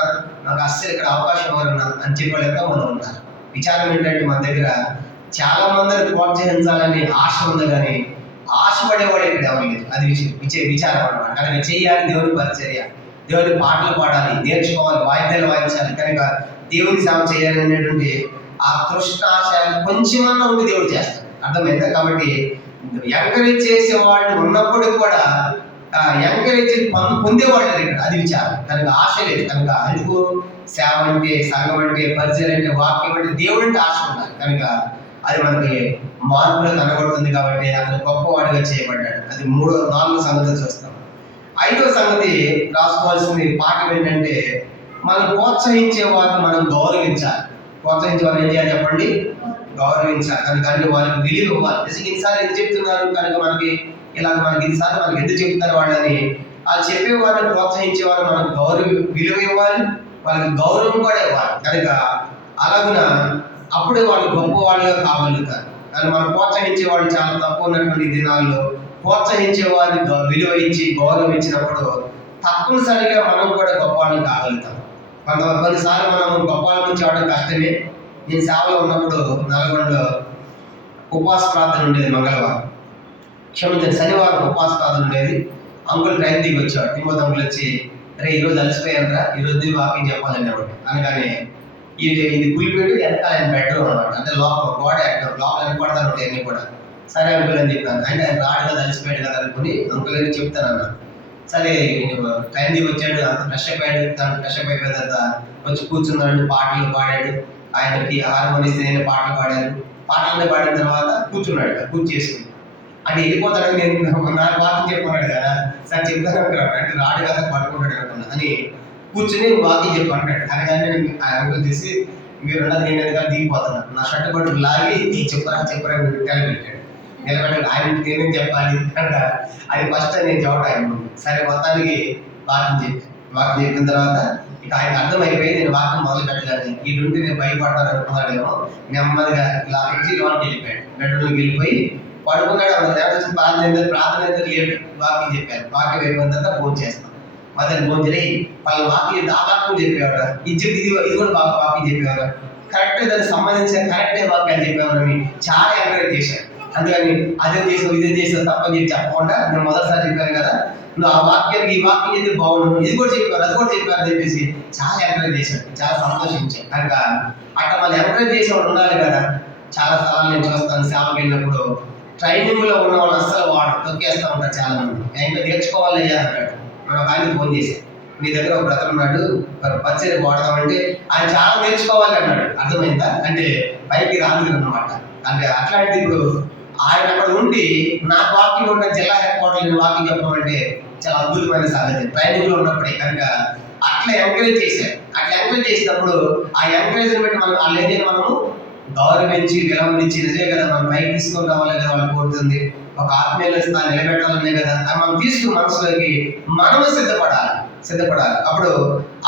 నాకు అస్సలు ఇక్కడ అవకాశం ఇవ్వాలన్నా అని చెప్పి ఎంతో మంది ఉంటారు. విచారం ఏంటంటే మన దగ్గర చాలా మందిని ప్రోత్సహించాలని ఆశ ఉంది, కానీ ఆశపడేవాడు ఇక్కడ ఎవరు లేదు. అది విచారం అనమాట. కనుక చేయాలి దేవుని పరిచర్య, దేవుని పాటలు పాడాలి, నేర్చుకోవాలి, వాయిద్యాలు వాయించాలి. కనుక దేవుని సేవ చేయాలి అనేటువంటి ఆ తృష్ణ ఆశ కొంచెమన్నా ఉండి దేవుడు చేస్తాడు. అర్థమైందా? కాబట్టి ఎంకరేజ్ చేసేవాళ్ళు ఉన్నప్పుడు కూడా ఎంకరేజ్ పొందేవాళ్ళు ఇక్కడ. అది విచారం. కనుక ఆశ లేదు. కనుక అందుకు సేవ అంటే, సంఘం అంటే, పరిచయం అంటే, వాక్యం అంటే, దేవుడు అంటే ఆశ ఉండాలి. కనుక అది మనకి మార్పులో కనబడుతుంది. కాబట్టి అతను గొప్పవాడిగా చేయబడ్డాడు. అది 4 సంగతులు చూస్తాం. 5వ సంగతి రాసుకోవాల్సింది పాఠం ఏంటంటే, మనం ప్రోత్సహించే వారిని మనం గౌరవించాలి. ప్రోత్సహించే వారు ఏం చేయాలి చెప్పండి? గౌరవించాలి. కనుక అంటే వాళ్ళకి విలువ ఇవ్వాలి. నిజంగా ఇన్నిసార్లు ఎందుకు చెప్తున్నారు, కనుక మనకి ఇన్నిసార్లు మనకి ఎందుకు చెప్తున్నారు వాళ్ళని వాళ్ళు చెప్పే వారిని ప్రోత్సహించే వారు మనం విలువ ఇవ్వాలి, వాళ్ళకి గౌరవం కూడా ఇవ్వాలి. కనుక అలాగున అప్పుడే వాళ్ళు గొప్ప వాళ్ళుగా కాగలుగుతారు. కానీ మనం ప్రోత్సహించే వాళ్ళు చాలా తక్కువ ఉన్నటువంటి దినాల్లో ప్రోత్సహించే వారిని విలువ ఇచ్చి గౌరవం ఇచ్చినప్పుడు తప్పనిసరిగా మనం కూడా గొప్ప వాళ్ళని కాగలుగుతాం. కొన్నిసార్లు మనం గొప్ప వాళ్ళ నుంచి అవడం కష్టమే. నేను సేవలో ఉన్నప్పుడు నల్గొండలో ఉపవాస ప్రార్థన ఉండేది. శనివారం ఉపవాస ప్రార్థన ఉండేది. అంకుల్ ట్రైన్ దిగి వచ్చాడు. తిమ్మోతి అంకుల్ వచ్చి, రే ఈరోజు అలసిపోయానరా, ఈరోజు వాకింగ్ చెప్పాలనేవాడు. అనగానే ఇది పులిపెట్టు వెనక ఆయన బెడ్రూమ్ అనమాట. అంటే గోడ లోపల వెనకపడతాను ఉంటాయి అన్నీ కూడా. సరే అంకుల్ అని చెప్పాను. అంటే ఆయన రాడు కదా, అలసిపోయాడు కదా అనుకుని అంకుల్ అని చెప్తానన్నా. సరే ట్రైన్ దిగి వచ్చాడు, అంత ఫ్రెష్ అయిపోయాడు. తను ఫ్రెష్ అయిపోయిన తర్వాత వచ్చి కూర్చున్నాడు, పాటలు పాడాడు. ఆయనకి హార్మోనిస్తే నేను పాటలు పాడాను. పాటలు పాడిన తర్వాత కూర్చున్నాడు, చేసుకుని అంటే వెళ్ళిపోతాడని నేను నాకు వాకింగ్ చెప్పన్నాడు కదా, సార్ చెప్తాను అనుకున్నాను. అంటే రాడు కదా పట్టుకుంటాడు అనుకున్నా అని కూర్చుని వాకింగ్ చెప్పన్నాడు. అనగానే ఆ అంకుల్ తీసి, మీరు నేను ఎందుకు దిగిపోతున్నాను, నా షర్ట్ పట్టు లాగి నీ చెప్పరా నిలబెట్టాడు. ఆయన నేనేం చెప్పాలి అంటే అది ఫస్ట్ నేను చెప్పడం. సరే మొత్తానికి వాకింగ్ చెప్పిన తర్వాత ఇక ఆయన అర్థమైపోయి నేను వాకింగ్ మొదలు పెట్టగానే ఈ నుండి నేను భయపడతాను అనుకున్నాడేమో. నెమ్మదిగా ఇలా నుంచి లోనికి వెళ్ళిపోయాడు. బెడ్రూమ్కి వెళ్ళిపోయి పడుకున్నాడు. ప్రార్థన అయితే లేడు. వాకింగ్ చెప్పారు. వాకింగ్ అయిపోయిన తర్వాత భోజనం చేస్తాం. మధ్యాహ్నం భోజనం చేయి వాళ్ళ వాకింగ్ ఆ వాక్యం చెప్పేవాడు. ఇది కూడా బాగా వాకింగ్ చెప్పేవారు. కరెక్ట్ దానికి సంబంధించిన కరెక్టే వాక్యాలు చెప్పేవారని చాలా ఎంకరేజ్ చేశారు. అందుకని అదే చేసావు ఇదే చేసావు తప్పని చెప్పి చెప్పకుండా నేను మొదటిసారి చెప్పాను కదా, నువ్వు ఆ వాక్యానికి ఈ వాక్యం చేస్తే బాగుండు, ఇది కూడా చెప్పారు అది కూడా చెప్పారు అని చెప్పేసి చాలా ఎంకరేజ్ చేశాడు. చాలా సంతోషించాను. కనుక అట్లా వాళ్ళు ఎంకరేజ్ చేసేవాడు ఉండాలి కదా. చాలా స్థలాలు నేను చూస్తాను. సేవకి వెళ్ళినప్పుడు ట్రైనింగ్ లో ఉన్న వాళ్ళు అస్సలు తొక్కేస్తూ ఉంటారు చాలా మంది. ఇంకా నేర్చుకోవాలి అంటాడు. మనం ఒక ఆయన ఫోన్ చేసి, మీ దగ్గర ఒక బ్రదర్ ఉన్నాడు పరిచర్య వాడదామంటే ఆయన చాలా నేర్చుకోవాలి అన్నాడు. అర్థమైందా? అంటే పైకి రాదు అన్నమాట. అంటే అట్లాంటి ఇప్పుడు ఆయన అక్కడ ఉండి నాకు వాకింగ్ ఉన్న జిల్లా హెడ్ క్వార్టర్ నేను వాకింగ్ చెప్పడం అంటే చాలా అద్భుతమైన సాధ్యత ట్రైనింగ్ లో ఉన్నప్పుడే. కనుక అట్లా ఎంకరేజ్ చేశారు. అట్లా ఎంకరేజ్ చేసినప్పుడు ఆ ఎంకరేజ్మెంట్ మనము గౌరవించి విలువనిచ్చి, నిజమే కదా మనం పైకి తీసుకొని రావాలి కదా, వాళ్ళు కోరుతుంది ఒక ఆత్మీయ స్థాయి నిలబెట్టాలనే కదా, మనం తీసుకున్న మనసులోకి మనము సిద్ధపడాలి.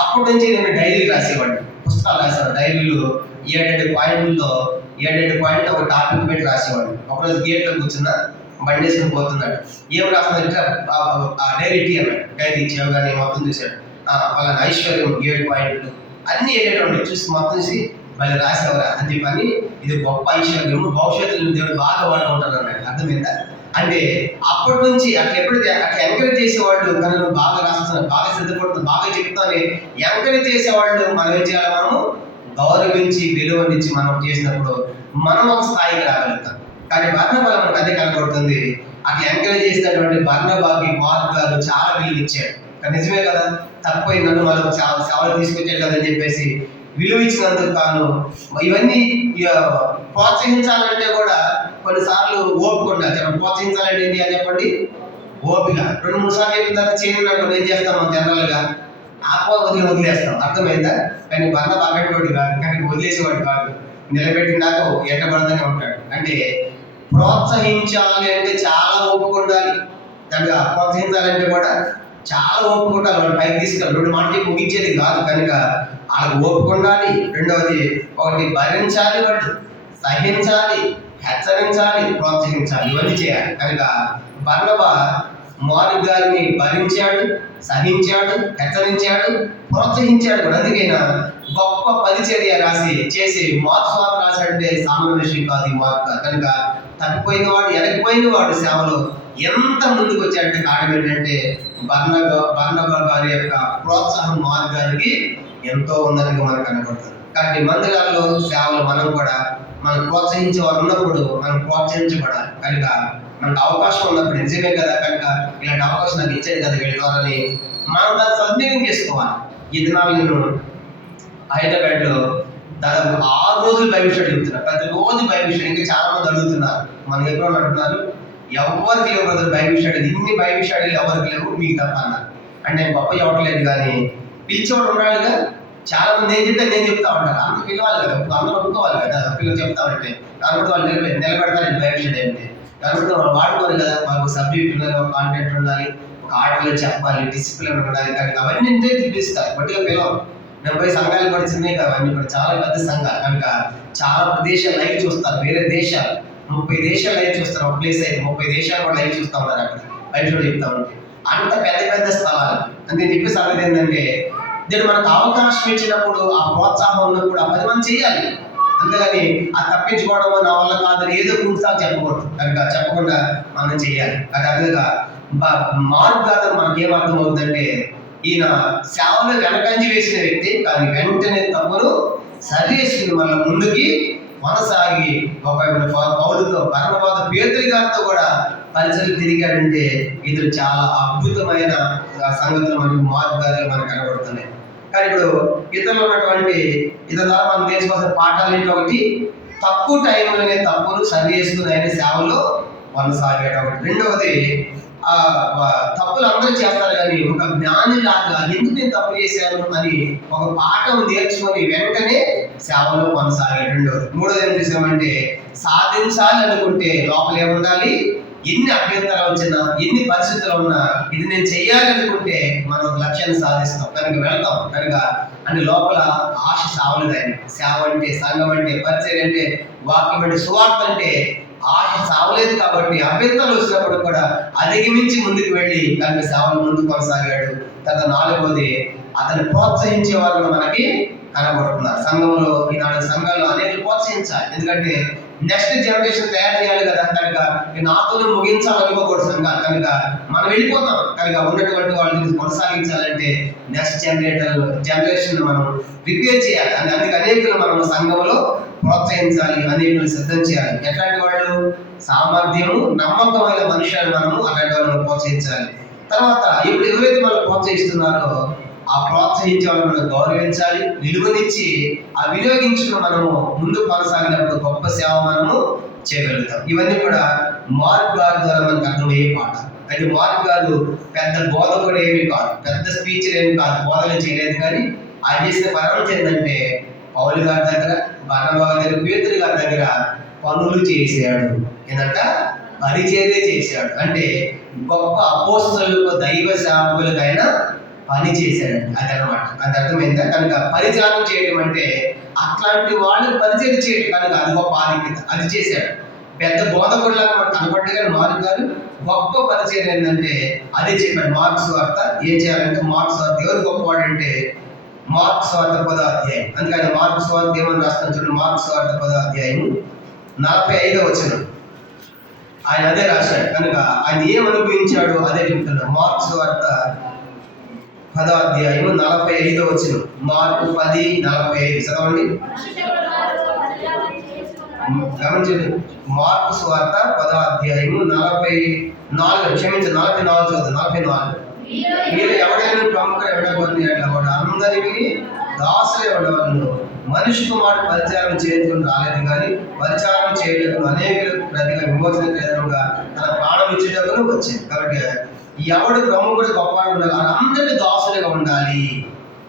అప్పటి నుంచి నేను డైరీ రాసేవాడిని, పుస్తకాలు రాసేవాడు. డైరీలు 7 పాయింట్లు ఒక టాపిక్ పెట్టి రాసేవాడిని. ఒకరోజు గేట్లో కూర్చున్నా, బండి వేసుకుని పోతున్నాడు. ఏం రాస్తుందంటే డైరీ టీ అన్నాడు. డైరీ ఇచ్చావు కానీ మొత్తం చూశాడు. వాళ్ళ ఐశ్వర్యం 7 పాయింట్లు అన్ని 7 చూసి మొత్తం చూసి మళ్ళీ రాసేవరా అని చెప్పని, ఇది గొప్ప ఐశ్వర్యము, భవిష్యత్తులో దేవుడు బాగా వాడుకుంటారు అన్నాడు. అర్థమైందా? అంటే అప్పటి నుంచి అట్లా ఎంకరేజ్ చేసేవాళ్ళు, కానీ నువ్వు బాగా రాస్తున్నావు, బాగా సిద్ధపడుతున్నావు, బాగా చెప్తాను ఎంకరేజ్ చేసేవాళ్ళు మనం ఏం చేయాలి? మనము గౌరవించి విలువనిచ్చి మనం చేసినప్పుడు మనం ఒక స్థాయికి రాగలుగుతాం. కానీ బర్నబా మనకు అదే కనబడుతుంది. అట్లా ఎంకరేజ్ చేసినటువంటి బర్నబాకి మార్క్ గారు చాలా విలువ ఇచ్చాడు. నిజమే కదా, తప్పైంది నన్ను వాళ్ళకు సేవలు తీసుకొచ్చాడు కదా అని చెప్పేసి విలువ ఇచ్చినందుకు కాను. ఇవన్నీ ప్రోత్సహించాలంటే కూడా కొన్నిసార్లు ఓపిక ఉండాలి. ప్రోత్సహించాలంటే ఏంటి అని చెప్పండి, ఓపిక. 2-3 సార్లు చెప్పిన తర్వాత చేయను ఏం చేస్తాం మనం జనరల్గా, వదిలేస్తాం. అర్థమైందా? కానీ బంధ బాగేటోడు కాదు, కానీ వదిలేసేవాడు కాదు, నిలబెట్టిన దాకా ఎంటబడతానే ఉంటాడు. అంటే ప్రోత్సహించాలి అంటే చాలా ఓపిక ఉండాలి. దానికి ప్రోత్సహించాలంటే కూడా చాలా ఓపిక ఉండాలి. వాళ్ళు పైకి తీసుకెళ్ళి 2 మాటలు ముగించేది కాదు కనుక వాళ్ళకి ఓపిక ఉండాలి. రెండవది, ఒకటి భరించాలి, వాళ్ళు సహించాలి, హెచ్చరించాలి, ప్రోత్సహించాలి, ఇవన్నీ చేయాలి. కనుక బర్నబా మార్కు గారిని భరించాడు, సహించాడు, హెచ్చరించాడు, ప్రోత్సహించాడు కూడా. అందుకైనా గొప్ప పరిచర్య చేసి మార్కు సువార్త రాశాడంటే సామాన్య విషయం కాదు ఈ మార్కు. కనుక తప్పిపోయిన వాడు, వెనకపోయిన వాడు సేవలో ఎంత ముందుకు వచ్చాడంటే కారణం ఏంటంటే బర్నబా గారి యొక్క ప్రోత్సాహం మార్కు గారికి ఎంతో ఉందని మనకు కనబడుతుంది. కాబట్టి మందిరాల్లో సేవలు మనం కూడా ప్రోత్సహించే వారు ఉన్నప్పుడు మనం ప్రోత్సహించబడాలి. కనుక మనకు అవకాశం ఉన్నప్పుడు నిజమే కదా, కనుక ఇలాంటి అవకాశం నాకు ఇచ్చేది కదా వీళ్ళ ద్వారాని మనం దాన్ని సద్వినియోగం చేసుకోవాలి. ఈ దినాలు నేను హైదరాబాద్లో దాదాపు 6 రోజులు బైబిల్ స్టడీ చెప్తున్నారు. ప్రతిరోజు బైబిల్ స్టడీ. ఇంకా చాలా మంది అడుగుతున్నారు, మనం ఎప్పుడో అంటున్నారు ఎవరికి లేవు బ్రదర్ బైబిల్ స్టడీ, ఇన్ని బైబిల్ స్టడీలు ఎవరికి లేవు మీకు తప్ప అన్నారు. అంటే నేను గొప్ప చెప్పట్లేదు, కానీ పిలిచేవాడు ఉన్నాడుగా. చాలా మంది ఏం చెప్తే నేను చెప్తా ఉంటాను, అంత పిలవాలి కదా, అందరూ ఒప్పుకోవాలి కదా, పిల్లలు చెప్తా ఉంటే కాబట్టి వాళ్ళు నిలబెడతారు బైబిల్ స్టడీ అంటే. కాబట్టి వాళ్ళు వాడుకోవాలి కదా, మాకు సబ్జెక్ట్ ఉండాలి, ఒక కాంటెంట్ ఉండాలి, ఒక ఆర్డర్లో చెప్పాలి, డిసిప్లిన్ ఉండాలి. కానీ అవన్నీ ఇంతే పిలుస్తారు, బట్టిగా పిలవరు. నేను పోయి సంఘాలు కూడా చిన్నవి కదా, అవన్నీ కూడా చాలా పెద్ద సంఘాలు కనుక చాలా ప్రదేశాలు లైవ్ చూస్తారు. వేరే దేశాలు 30 దేశాలు లైవ్ చూస్తారు. ఒక ప్లేస్ అయితే 30 దేశాలు కూడా లైవ్ చూస్తూ ఉంటారు. అక్కడ బయట చెప్తా ఉంటే అంత పెద్ద పెద్ద స్థలాలు. అందుకే చెప్పే సంగతి ఏంటంటే దీన్ని మనకు అవకాశం ఇచ్చినప్పుడు, ఆ ప్రోత్సాహం ఉన్నప్పుడు ఆ 10 మంది చేయాలి. అంతేగాని ఆ తప్పించుకోవడం నా వల్ల కాదని ఏదో కూర్చొని చెప్పకూడదు. కనుక చెప్పకుండా మనం చేయాలి. అది అదేగా మార్కు గారు మనకేం అర్థమవుతుందంటే ఈయన సేవలో వెనకంజి వేసిన వ్యక్తి, కానీ వెంటనే తప్పును సరి చేసుకుని మళ్ళీ ముందుకి కొనసాగి ఒక పౌలుతో బర్నబాతో పేతురు గారితో కూడా పరిచయం తిరిగాడంటే ఇది చాలా అద్భుతమైన సంగతులు మనకు మార్కు గారిలో మనకు కనబడుతున్నాయి. కానీ ఇప్పుడు ఇతరులు ఉన్నటువంటి ఇతర ద్వారా మనం నేర్చుకోవాల్సిన పాఠాలు ఏంటి, ఒకటి తక్కువ టైంలోనే తప్పును సరి చేసుకుని ఆయన సేవలో కొనసాగాడు ఒకటి. రెండవది తప్పులు అందరూ చేస్తారు, కానీ ఒక జ్ఞాని లాగా ఎందుకు నేను తప్పు చేశాను అని ఒక పాఠం నేర్చుకొని వెంటనే సేవలో కొనసాగాడు. రెండవది. మూడోది ఏం చేసామంటే సాధించాలి అనుకుంటే లోపల ఏముండాలి, ఎన్ని అభ్యంతరాలు వచ్చినా, ఎన్ని పరిస్థితులు ఉన్నా ఇది నేను చెయ్యాలి అనుకుంటే మనం లక్ష్యాన్ని సాధిస్తాం, కనుక వెళ్తాం. కనుక అంటే లోపల ఆశ సావలేదాయన. సేవ అంటే, సంఘం అంటే, పరిచర్య అంటే, వాక్యం అంటే, సువార్త అంటే ఆశ సావలేదు. కాబట్టి అభ్యంతరాలు వచ్చినప్పుడు కూడా అధిగమించి ముందుకు వెళ్ళి కనుక సేవలు ముందుకు కొనసాగాడు. తర్వాత నాలుగోది, అతను ప్రోత్సహించే వాళ్ళు మనకి కనబడుతున్నారు. సంఘంలో ఈనాడు సంఘాలు అనేక ప్రోత్సహించాలి. ఎందుకంటే నెక్స్ట్ జనరేషన్ తయారు చేయాలి కదా. కనుక నాతోనే ముగించాలనుకోకూడదు సంఘాలు. కనుక మనం వెళ్ళిపోతాం. కనుక ఉన్నటువంటి వాళ్ళని కొనసాగించాలంటే నెక్స్ట్ జనరేషన్ మనం ప్రిపేర్ చేయాలి. అందుకే అనేకులు మనం సంఘంలో ప్రోత్సహించాలి, అనేకులు సిద్ధం చేయాలి. ఎట్లాంటి వాళ్ళు, సామర్థ్యము నమ్మకమైన మనుషులను మనము అలాంటి వాళ్ళని ప్రోత్సహించాలి. తర్వాత ఇప్పుడు ఎవరైతే మనం ప్రోత్సహిస్తున్నారో ఆ ప్రోత్సహించే వాళ్ళని మనం గౌరవించాలి, విలువనిచ్చి ఆ వినియోగించిన మనము ముందు కొనసాగినప్పుడు గొప్ప సేవ మనము చేయగలుగుతాం. ఇవన్నీ కూడా మార్కు గారి ద్వారా మనకు అర్థమయ్యే పాట. అయితే మార్కు గారు పెద్ద బోధకుడు ఏమీ కాదు, పెద్ద స్పీచ్లు ఏమి కాదు, బోధన చేయలేదు. కానీ ఆయన చేసిన పని ఏంటంటే పౌలు గారి దగ్గర, బర్నబా దగ్గర, పేతురు గారి దగ్గర పనులు చేశాడు. ఏంటంట పరిచర్య చేశాడు. అంటే గొప్ప అపోస్తలులకు, దైవ సేవకులకైనా పని చేశాడు. అదనమాట. అది అర్థమైందా? కనుక పరిచారం చేయడం అంటే అట్లాంటి వాళ్ళని పరిచయం చేయడం. కనుక అది గొప్ప ఆధిక్యత, అది చేశాడు. పెద్ద బోధకుడిలాగా మనకు కనపడ్డగా మార్కు గారు గొప్ప పరిచయం ఏంటంటే అదే చెప్పాడు. మార్కు సువార్త ఏం చేయాలంటే, మార్కు సువార్త ఎవరు గొప్పవాడంటే మార్కు సువార్త 10వ అధ్యాయం. అందుకని మార్కు సువార్త ఏమని రాస్తాను చూడండి. మార్కు సువార్త 10వ అధ్యాయం 45వ వచనం ఆయన అదే రాశాడు. కనుక ఆయన ఏం అనుభవించాడు అదే చెప్తున్నాడు. మార్కు సువార్త 10వ అధ్యాయం 45వ వచనం. మార్కు 10:45 చదవండి. గమనించండి. మార్కు సువార్త 10వ అధ్యాయం 44 చదువు. 44 మీరు ఎవడైనా ప్రముఖ ఎవడగొని అందరికీ దాసులే ఉండవలను. మనిషి కుమారుడు పరిచారం చేయించుకుని రాలేదు కానీ పరిచారం చేయటకు అనేక ప్రతిగా విమోచన క్రియలుగా తన ప్రాణం ఇచ్చేటప్పుడు వచ్చింది. కాబట్టి ఎవడు ప్రముఖుడు గొప్పవాడు ఉండాలి, అందరికీ దాసులుగా ఉండాలి.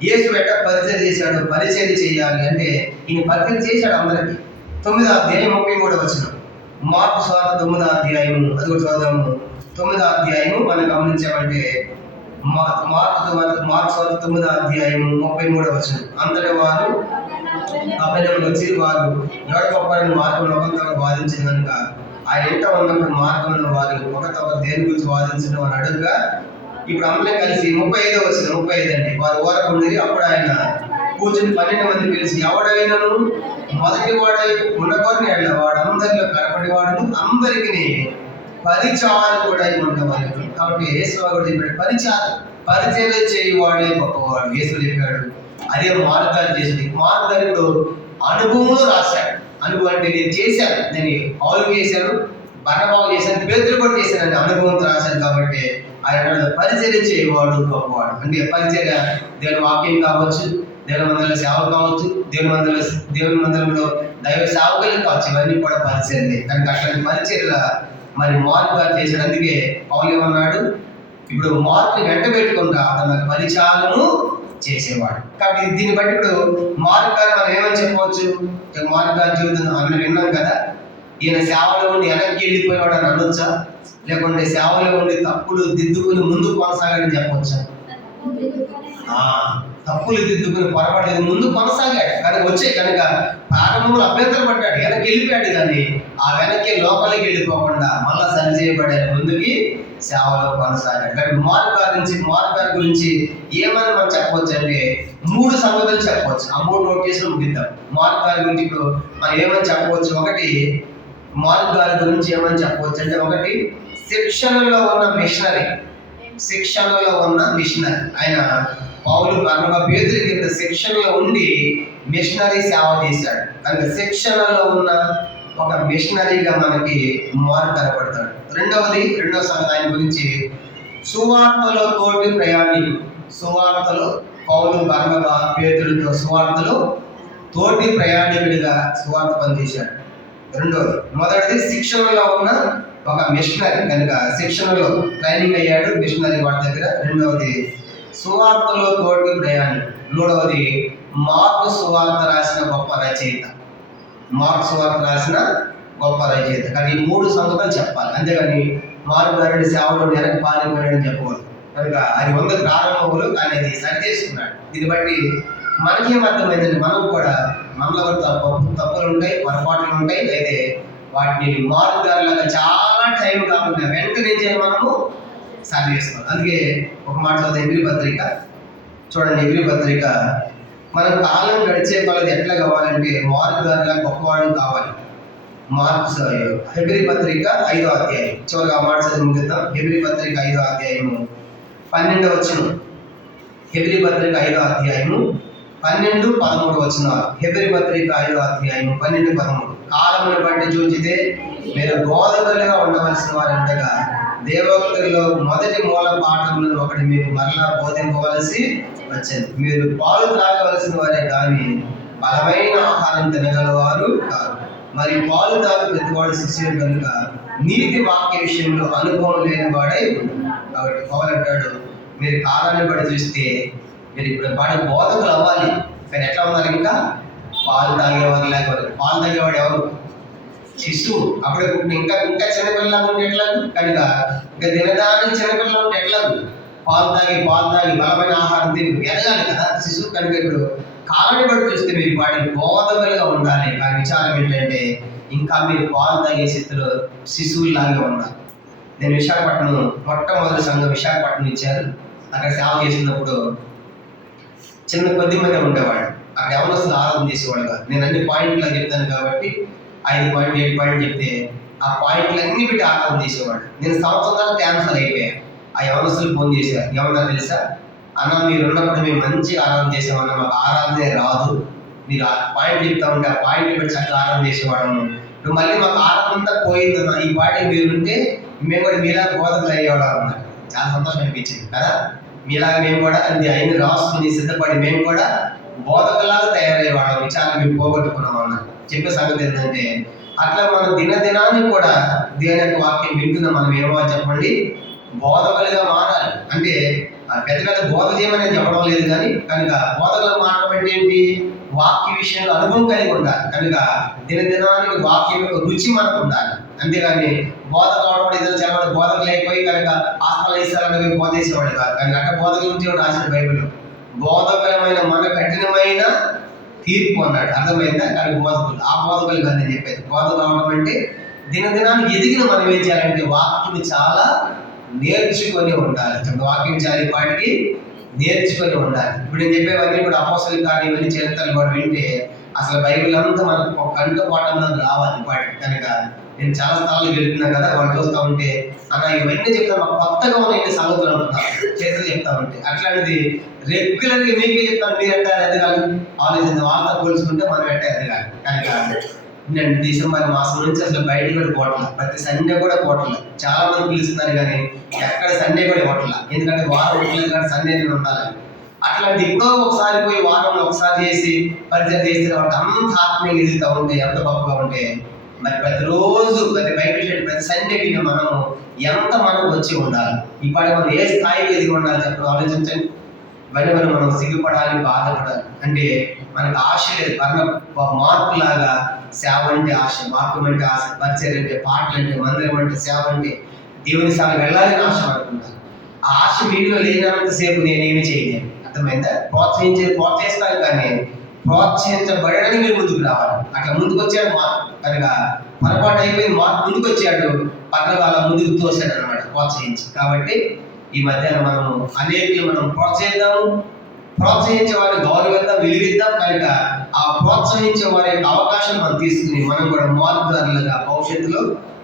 యేసు ఎట్ట పరిచయం చేశాడు, పరిచయం చేయాలి అంటే ఈయన పరిచయం చేశాడు అందరికీ. 9వ అధ్యాయం 33వ వచనం, మార్కు సువార్త 9వ అధ్యాయము, అది కూడా చదువుదాము. 9వ అధ్యాయము మనం గమనించామంటే మార్కు సువార్త 9వ అధ్యాయము 33వ వచనం, అందరి వారు అపజయం వచ్చి వారు ఎవడ గొప్పవారిని మార్గంలో ఒకరితో వాదించిన కనుక ఆయన ఇంట ఉన్నప్పుడు మార్గంలో వారు ఒకరితో దేని గురించి వాదించడం అని అడుగుగా, ఇప్పుడు అందరం కలిసి 35వ వచనం, 35 అండి, వారు ఊరకుండి అప్పుడు ఆయన కూర్చుని 12 మంది పిలిచి ఎవడైనాను మొదటి వాడై ఉండకూడని వాడు అందరిలో కనపడి వాడు అందరికి పరిచారకుడై ఉండవాలి. కాబట్టి యేసు కూడా చెప్పాడు పరిచయం చేయవాడే గొప్పవాడు. యేసు చెప్పాడు. అదే మార్గాలు చేసింది. మార్గాలు ఇప్పుడు అనుభవంలో రాశాడు. అనుభవం అంటే నేను చేశాను, నేను పౌలు చేశాను, బర్నబాబు చేశాను, పేతురు కూడా చేశాను, అనుభవంతో రాశాను. కాబట్టి ఆయన పరిచయం చేయవాడు గొప్పవాడు. అంటే పరిచర్య దేవుని వాక్యం కావచ్చు, దేవుని మందిరంలో సేవ కావచ్చు, దేవుని మందిరంలో దైవ సేవకులు కావచ్చు, ఇవన్నీ కూడా పరిచర్యలే. కనుక అట్లాంటి పరిచర్య మరి మార్పు గారు చేశాడు. అందుకే పౌలు ఏమన్నాడు, ఇప్పుడు మార్పుని వెంట పెట్టుకుంటా అతను పరిచారము చేసేవాడు. కాబట్టి దీన్ని బట్టి ఇప్పుడు మార్పు గారు మనం ఏమని చెప్పవచ్చు, మార్పు గారి జీవితం మనం విన్నాం కదా, ఈయన సేవలో ఉండి వెనక్కి వెళ్ళిపోయినాడు అని అనొచ్చా, లేకుంటే సేవలో ఉండి తప్పులు దిద్దుకుని ముందు కొనసాగాడని చెప్పవచ్చా? తప్పులు దిద్దుకుని పొరపడలేదు, ముందు కొనసాగాడు. కానీ వచ్చే కనుక ప్రారంభంలో అభ్యంతరం పడ్డాడు, వెనక్కి వెళ్ళిపోయాడు. కానీ ఆ వెనక్కి లోపలికి వెళ్ళిపోకుండా మళ్ళా సరి చేయబడాడు, ముందుకి సేవలో కొనసాగాడు. కానీ మార్గారి గురించి ఏమని మనం చెప్పవచ్చు అంటే 3 సంగతులు చెప్పవచ్చు. ఆ 3 నోట్ చేసి ముగిద్దాం. మార్గారి గురించి ఇప్పుడు మనం ఏమని చెప్పవచ్చు, ఒకటి మార్గారి గురించి ఏమని చెప్పవచ్చు అంటే, ఒకటి శిక్షణలో ఉన్న మిషనరీ. ఆయన పౌలు బర్నబా పేతురు కింద శిక్షణలో ఉండి మిషనరీ సేవ చేశాడు. కనుక శిక్షణలో ఉన్న ఒక మిషనరీగా మనకి మార్పు కనపడతాడు. రెండవ సంగతి ఆయన గురించి సువార్తలో తోటి ప్రయాణికుడు. సువార్తలో పౌలు బర్నబా పేతురుతో సువార్తలో తోటి ప్రయాణికుడిగా సువార్త పనిచేశాడు. రెండవది, మొదటిది శిక్షణలో ఉన్న ఒక మిషనరీ, కనుక శిక్షణలో ట్రైనింగ్ అయ్యాడు మిషనరీ వాడి దగ్గర. రెండవది సువార్తలో తోటి ప్రయాణికుడు. మూడవది మార్కు సువార్త రాసిన గొప్ప రచయిత. కానీ ఈ 3 సంగతులు చెప్పాలి, అంతేగాని మార్కు గారి సేవలో వెనక్కి పారిపోయాడని చెప్పకూడదు. కనుక అది 100 ప్రారంభములు, కానీ అది సరి చేసుకున్నాడు. దీన్ని బట్టి మనకేం అర్థమైందండి, మనలో కూడా తప్పులు ఉంటాయి, పొరపాట్లు ఉంటాయి. అయితే వాటిని మార్కు గారిలాగా చాలా టైం కాకుండా వెంటనే మనము సరి చేసుకోవాలి. అందుకే ఒక మాట చదువుతాం, ఎబ్రీ పత్రిక చూడండి. ఎబ్రీ పత్రిక మనం కాలం గడిచే వాళ్ళది ఎట్లా కావాలంటే మార్కు గారిలా గొప్పవాడు కావాలి. హెబ్రీ పత్రిక 5వ అధ్యాయం చివరిగా మాట చదివి ముగిద్దాం. హెబ్రీ పత్రిక 5వ అధ్యాయము 12వ వచనం. హెబ్రీ పత్రిక 5వ అధ్యాయము 12, 13 వచనాలు. హెబ్రీ పత్రిక 5వ అధ్యాయము 12, 13. కాలమును బట్టి చూచితే మీరు బోధకులుగా ఉండవలసిన వారు ఉండగా దేవోక్తుల్లో మొదటి మూల పాఠములను ఒకటి మీకు మరలా బోధింపవలసి వచ్చింది. మీరు పాలు త్రాగవలసిన వారే కానీ బలమైన ఆహారం తినగలవారు కాదు. మరి పాలు తాగు ప్రతివాడు శిష్యుడు కనుక నీతి వాక్య విషయంలో అనుభవం లేని వాడే. కాబట్టి పౌలు అంటాడు, మీరు కాలాన్ని బట్టి చూస్తే మీరు ఇప్పుడు వాడి బోధకులు అవ్వాలి. కానీ ఎట్లా ఉన్నారు, ఇంకా పాలు తాగేవారు లేకపోతే. పాలు తాగేవాడు ఎవరు? శిశువు. అప్పుడే ఇంకా చిన్నపిల్లలా ఉంటే ఎట్లాగు, కనుక ఇంకా దినదానికి చిన్నపిల్లలు ఉంటే ఎట్లాగు, పాలు తాగి బలమైన ఆహారం తిని ఎదగాలి కదా శిశువు. కనుక ఇప్పుడు కాలాన్ని బట్టి చూస్తే మీరు వాడి బోధకులుగా ఉండాలి. కానీ విచారం ఏంటంటే ఇంకా మీరు పాలు తాగే స్థితిలో శిశువులాగా ఉండాలి. నేను విశాఖపట్నం మొట్టమొదటి సంఘం విశాఖపట్నం ఇచ్చారు. అక్కడ సేవ చేసినప్పుడు చిన్న కొద్ది మంది ఉండేవాడు. అక్కడ ఎవరు ఆరాధన చేసేవాడు కాదు. నేను అన్ని పాయింట్లు చెప్తాను కాబట్టి 5 పాయింట్ 7 పాయింట్ చెప్తే ఆ పాయింట్లు అన్ని పెట్టి ఆరాధన చేసేవాడు. నేను సంవత్సరాలు క్యాన్సల్ అయిపోయాను. ఆ యవనస్తులు ఫోన్ చేశారు, ఏమన్నా తెలుసా అన్న, మీరు ఉన్నప్పుడు మేము మంచి ఆరాధన చేసేవాళ్ళం, మాకు ఆరాధనే రాదు, మీరు ఆ పాయింట్ చెప్తా ఉంటే ఆ పాయింట్లు పెట్టి చక్కగా ఆరాధన చేసేవాళ్ళము, ఇప్పుడు మళ్ళీ మాకు ఆరాధన అంతా పోయిందన్న, ఈ పాయింట్ మీరు ఉంటే మేము కూడా మీలా బోధకులు అయ్యేవాళ్ళం అన్నారు. చాలా సంతోషం అనిపించింది కదా. మీలాగా మేము కూడా అది అయిన రాసుకుని సిద్ధపడి మేము కూడా బోధకులాగా తయారయ్యేవాళ్ళం, విచారణ మేము పోగొట్టుకున్నాం అన్నారు. చెప్పే సంగతి ఏంటంటే, అట్లా మనం దినదినాన్ని కూడా దేవుని యొక్క వాక్యం వింటున్న మనం ఏమో చెప్పండి, బోధకులుగా మారాలి. అంటే పెద్ద పెద్ద బోధ చేయమని చెప్పడం లేదు, కానీ కనుక బోధకులు మారడం అంటే ఏంటి, వాక్య విషయంలో అనుభవం కలిగి ఉండాలి. కనుక దినదినానికి వాక్యం యొక్క రుచి మనకు ఉండాలి. అంతేగాని బోధ కావడం ఏదో చెప్పడం బోధకులు అయిపోయి కనుక ఆత్మలు ఇస్తారని బోధేసేవాడు కాదు. కానీ అట్లా బోధకుల నుంచి రాసిన బైబిల్ బోధకరమైన మన కఠినమైన తీర్పు అన్నాడు. అర్థమైందా? కానీ బోధకులు ఆ బోధకులు కాదు నేను చెప్పేది. బోధకులు అవడం అంటే దినదినానికి ఎదిగిన మనం ఏం చేయాలంటే వాక్యం చాలా నేర్చుకొని ఉండాలి. వాక్యం చాలా పాటికి నేర్చుకొని ఉండాలి. ఇప్పుడు నేను చెప్పేవన్నీ కూడా అపోస్తల కార్యం ఇవన్నీ చరిత్రలు కూడా వింటే అసలు బైబిల్ అంతా మనకు కంట పాఠంలో రావాలి పాటి. కనుక నేను చాలా స్థలాలు వెళ్తున్నాను కదా, వాళ్ళు చూస్తూ ఉంటే అన్న ఇవన్నీ చెప్తాను, మాకు కొత్తగా ఉన్న సంగతులు అంటున్నాను, చేతులు చెప్తా ఉంటే అట్లాంటిది రెగ్యులర్గా మీకే చెప్తాను, మీరు ఎట్టారు ఎదగాలి ఆలోచించి వాళ్ళతో పోల్చుకుంటే మనం ఎట్టా ఎదగాలి. కనుక నేను డిసెంబర్ మాసం నుంచి అసలు బయటకు కూడా పోవట్లేదు, ప్రతి సండే కూడా పోవట్లేదు. చాలా మంది పిలుస్తున్నారు కానీ ఎక్కడ సండే కూడా ఇవ్వట్లేదు, ఎందుకంటే వారం ఉండలేదు కానీ సండే నేను ఉండాలని. అట్లాంటి ఎప్పుడో ఒకసారి పోయి వారంలో ఒకసారి చేసి పరిచయం చేస్తే వాటి అంత ఆత్మీయంగా ఎదుగుతూ ఉంటే ఎంత గొప్పగా ఉంటే, మరి ప్రతిరోజు ప్రతి బైబిల్ స్టడీ ప్రతి సండే విని మనము ఎంత మనకు వచ్చి ఉండాలి. ఇప్పటి మనం ఏ స్థాయికి ఎదిగి ఉండాలి చెప్పడం ఆలోచించండి. ఇవన్నీ మనం సిగ్గుపడాలి, బాధపడాలి. అంటే మనకు ఆశ లేదు. మార్పు లాగా సేవ అంటే ఆశ, వాక్యం అంటే ఆశ, పరిచయం అంటే, పాటలు అంటే, మందిరం అంటే, సేవ అంటే దేవుని సేవ వెళ్ళాలని ఆశ అనుకుంటాను. ఆ ఆశ మీలో లేనంతసేపు నేనేమి చేయలేను. అర్థమైందా? ప్రోత్సహిస్తాను కానీ ప్రోత్సహించబడడానికి మీరు ముందుకు రావాలి. అట్లా ముందుకు వచ్చాడు మార్పు. కనుక పొరపాటు అయిపోయింది, మార్పు ముందుకు వచ్చాడు, పక్కన వాళ్ళ ముందుకు తోసాడు అనమాట ప్రోత్సహించి. కాబట్టి ఈ మధ్యాహ్నం మనము అనేకులు మనం ప్రోత్సహిద్దాము, ప్రోత్సహించే వారిని గౌరవిద్దాం, విలువిద్దాం. కనుక ఆ ప్రోత్సహించే వారి యొక్క అవకాశం మనం తీసుకుని మనం కూడా మార్పుదారులుగా భవిష్యత్తులో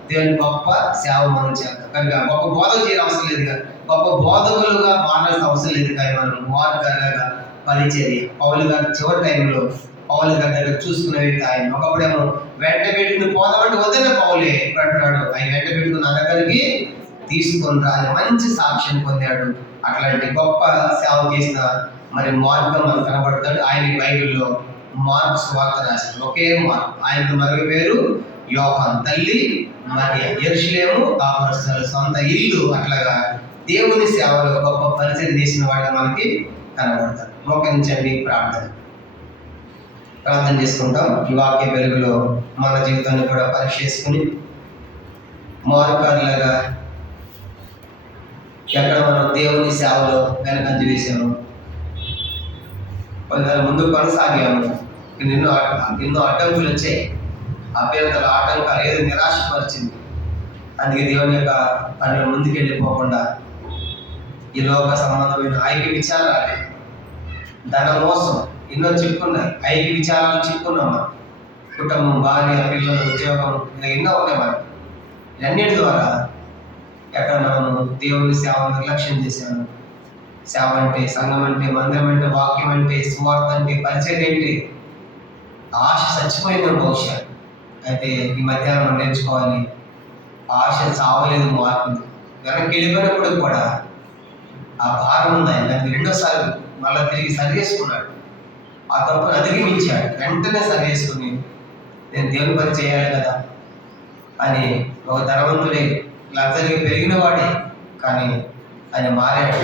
దేవుని గొప్ప సేవ మనం చేద్దాం. కనుక గొప్ప బోధన చేయడం అవసరం లేదు, గొప్ప బోధకులుగా మారాల్సిన అవసరం లేదు, కానీ మనం మార్పుదారులుగా పరిచర్య. పౌలు గారు చివరి టైంలో పౌలు గారి దగ్గర చూసుకున్న వ్యక్తి ఆయన. ఒకప్పుడేమో వెంట పెట్టుకుని పోదామంటే వద్దనే పౌలే అంటున్నాడు, ఆయన వెంట పెట్టుకుని నా దగ్గరికి తీసుకొని రా అని మంచి సాక్ష్యం పొందాడు. అట్లాంటి గొప్ప సేవ చేసిన మరి మార్గం మనకు కనబడతాడు. ఆయన బైబిల్లో మార్కు సువార్త రాశాడు. ఒకే మార్కు, ఆయనకు మరొక పేరు యోహాను, తల్లి మరియ, యెరూషలేము కాపురస్థుల సొంత ఇల్లు. అట్లాగా దేవుని సేవలో గొప్ప పరిచయం చేసిన వాడు మనకి కనబడతాడు. మోకరించండి, ప్రార్థన చేసుకుంటాం. ఈ వాక్య వెలుగులో మన జీవితాన్ని కూడా పరీక్ష చేసుకుని మార్గాలుగా ఎక్కడ మనం దేవుని సేవలో వెనకంజ వేసాము, కొంతమంది ముందు కొనసాగాము, ఎన్నో అడ్డంకులు వచ్చాయి, అభ్యంతర ఆటంకాలు ఏదో నిరాశపరిచింది. అందుకే దేవుని యొక్క పనులు ముందుకు వెళ్ళిపోకుండా ఈ లోక సంబంధమైన ఐక్య విచారాలే, ధన మోసం ఎన్నో చెప్పుకున్నాయి, ఐక్య విచారాలు చెప్పుకున్నామా, కుటుంబం, భార్య, పిల్లలు, ఉద్యోగం, ఇలా ఎన్నో ఉన్నాయి. మనం ఇవన్నిటి ద్వారా ఎక్కడ మనము దేవుని సేవను నిర్లక్ష్యం చేశాము. సేవ అంటే, సంఘం అంటే, మందిరం అంటే, వాక్యం అంటే, సువార్త అంటే, పరిచయం ఏంటి, ఆశ చచ్చిపోయింది బహుశా. అయితే ఈ మధ్యాహ్నం మనం నేర్చుకోవాలి, ఆశ చావలేదు, మార్పుంది. వెనక్కి వెళ్ళిపోయినప్పుడు కూడా ఆ భారం ఉంది. ఆయన దానికి రెండోసారి మళ్ళీ తిరిగి సరి చేసుకున్నాడు, ఆ తప్పును అధిగమించాడు. వెంటనే సరి చేసుకుని నేను దేవుని పని చేయాలి కదా అని ఒక ధనవంతుడే, లగ్జరీగా పెరిగిన వాడే, కానీ ఆయన మారాడు.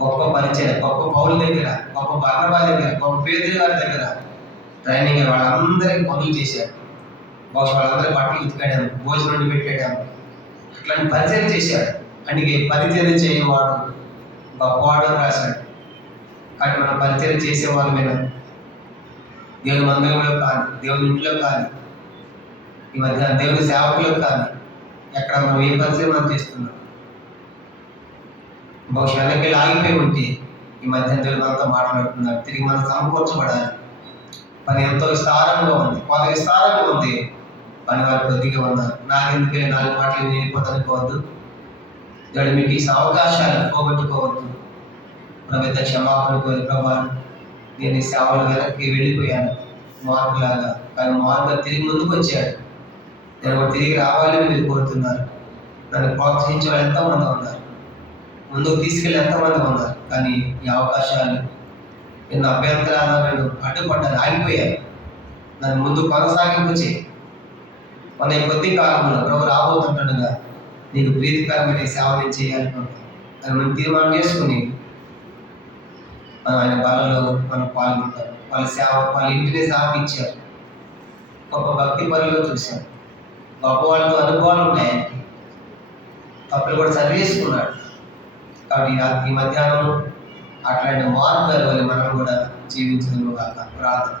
గొప్ప పరిచయం, గొప్ప పౌల దగ్గర, గొప్ప బర్నబా దగ్గర, గొప్ప పేదరి గారి దగ్గర ట్రైనింగ్ వాళ్ళందరికీ పనులు చేశాడు. బహుశా వాళ్ళందరూ బట్టలు ఉతికాడాము, భోజనం పెట్టాడాము, అట్లాంటి పరిచయం చేశాడు. అందుకే పరిచయం చేయవాడు గొప్పవాడు అని రాశాడు. కానీ మనం పరిచయం చేసేవాళ్ళ మీద దేవుని మందిరంలో కానీ, దేవుని ఇంట్లో కానీ, ఈ మధ్య దేవుని సేవకులకు కానీ ఎక్కడ మనం ఏ పరిచయం మనం చేస్తున్నాం. బహుశా వెనక్కి ఆగిపోయి ఉంటే ఈ మధ్య దేవుడు మనతో మాట్లాడుతున్నారు. తిరిగి మనం సమకూర్చబడాలి. పని ఎంతో విస్తారంగా ఉంది, కొంత విస్తారంగా ఉంది, పని వారు కొద్దిగా ఉన్నారు. నాకెందుకే 4 మాటలు వెళ్ళిపోతానుకోవద్దు. దేవుడు మీకు ఈ అవకాశాలు పోగొట్టుకోవద్దు. ప్రభుత్వ క్షమాపణ కోరి, ప్రభా నేను ఈ సేవలు వెనక్కి వెళ్ళిపోయాను మార్పులాగా, కానీ మార్పు తిరిగి ముందుకు వచ్చాడు. నేను కూడా తిరిగి రావాలని మీరు కోరుతున్నారు. నన్ను ప్రోత్సహించే వాళ్ళు ఎంతోమంది ఉన్నారు, ముందుకు తీసుకెళ్ళి ఎంతోమంది ఉన్నారు. కానీ ఈ అవకాశాలు ఎన్నో అభ్యంతరాలు నేను అడ్డుపడ్డాను, ఆగిపోయాను. నన్ను ముందు కొనసాగింపు చేయి. మన ఈ కొద్ది కాలంలో ప్రభు రాబోతుండగా నీకు ప్రీతికరమైన సేవ నేను చేయాలనుకుంటాను అని మనం తీర్మానం చేసుకుని మనం ఆయన బాలలో మనం పాల్గొంటాం. వాళ్ళ సేవ, వాళ్ళ ఇంటిని సేవకిచ్చారు. గొప్ప భక్తి పనులు చూశాను. గొప్ప వాళ్ళతో అనుభవాలు ఉన్నాయి ఆయనకి. తప్పులు కూడా సరి చేసుకున్నాడు. కాబట్టి ఈ మధ్యాహ్నం అట్లాంటి మార్గాల వల్ల మనం కూడా జీవించడం కాక ప్రార్థన.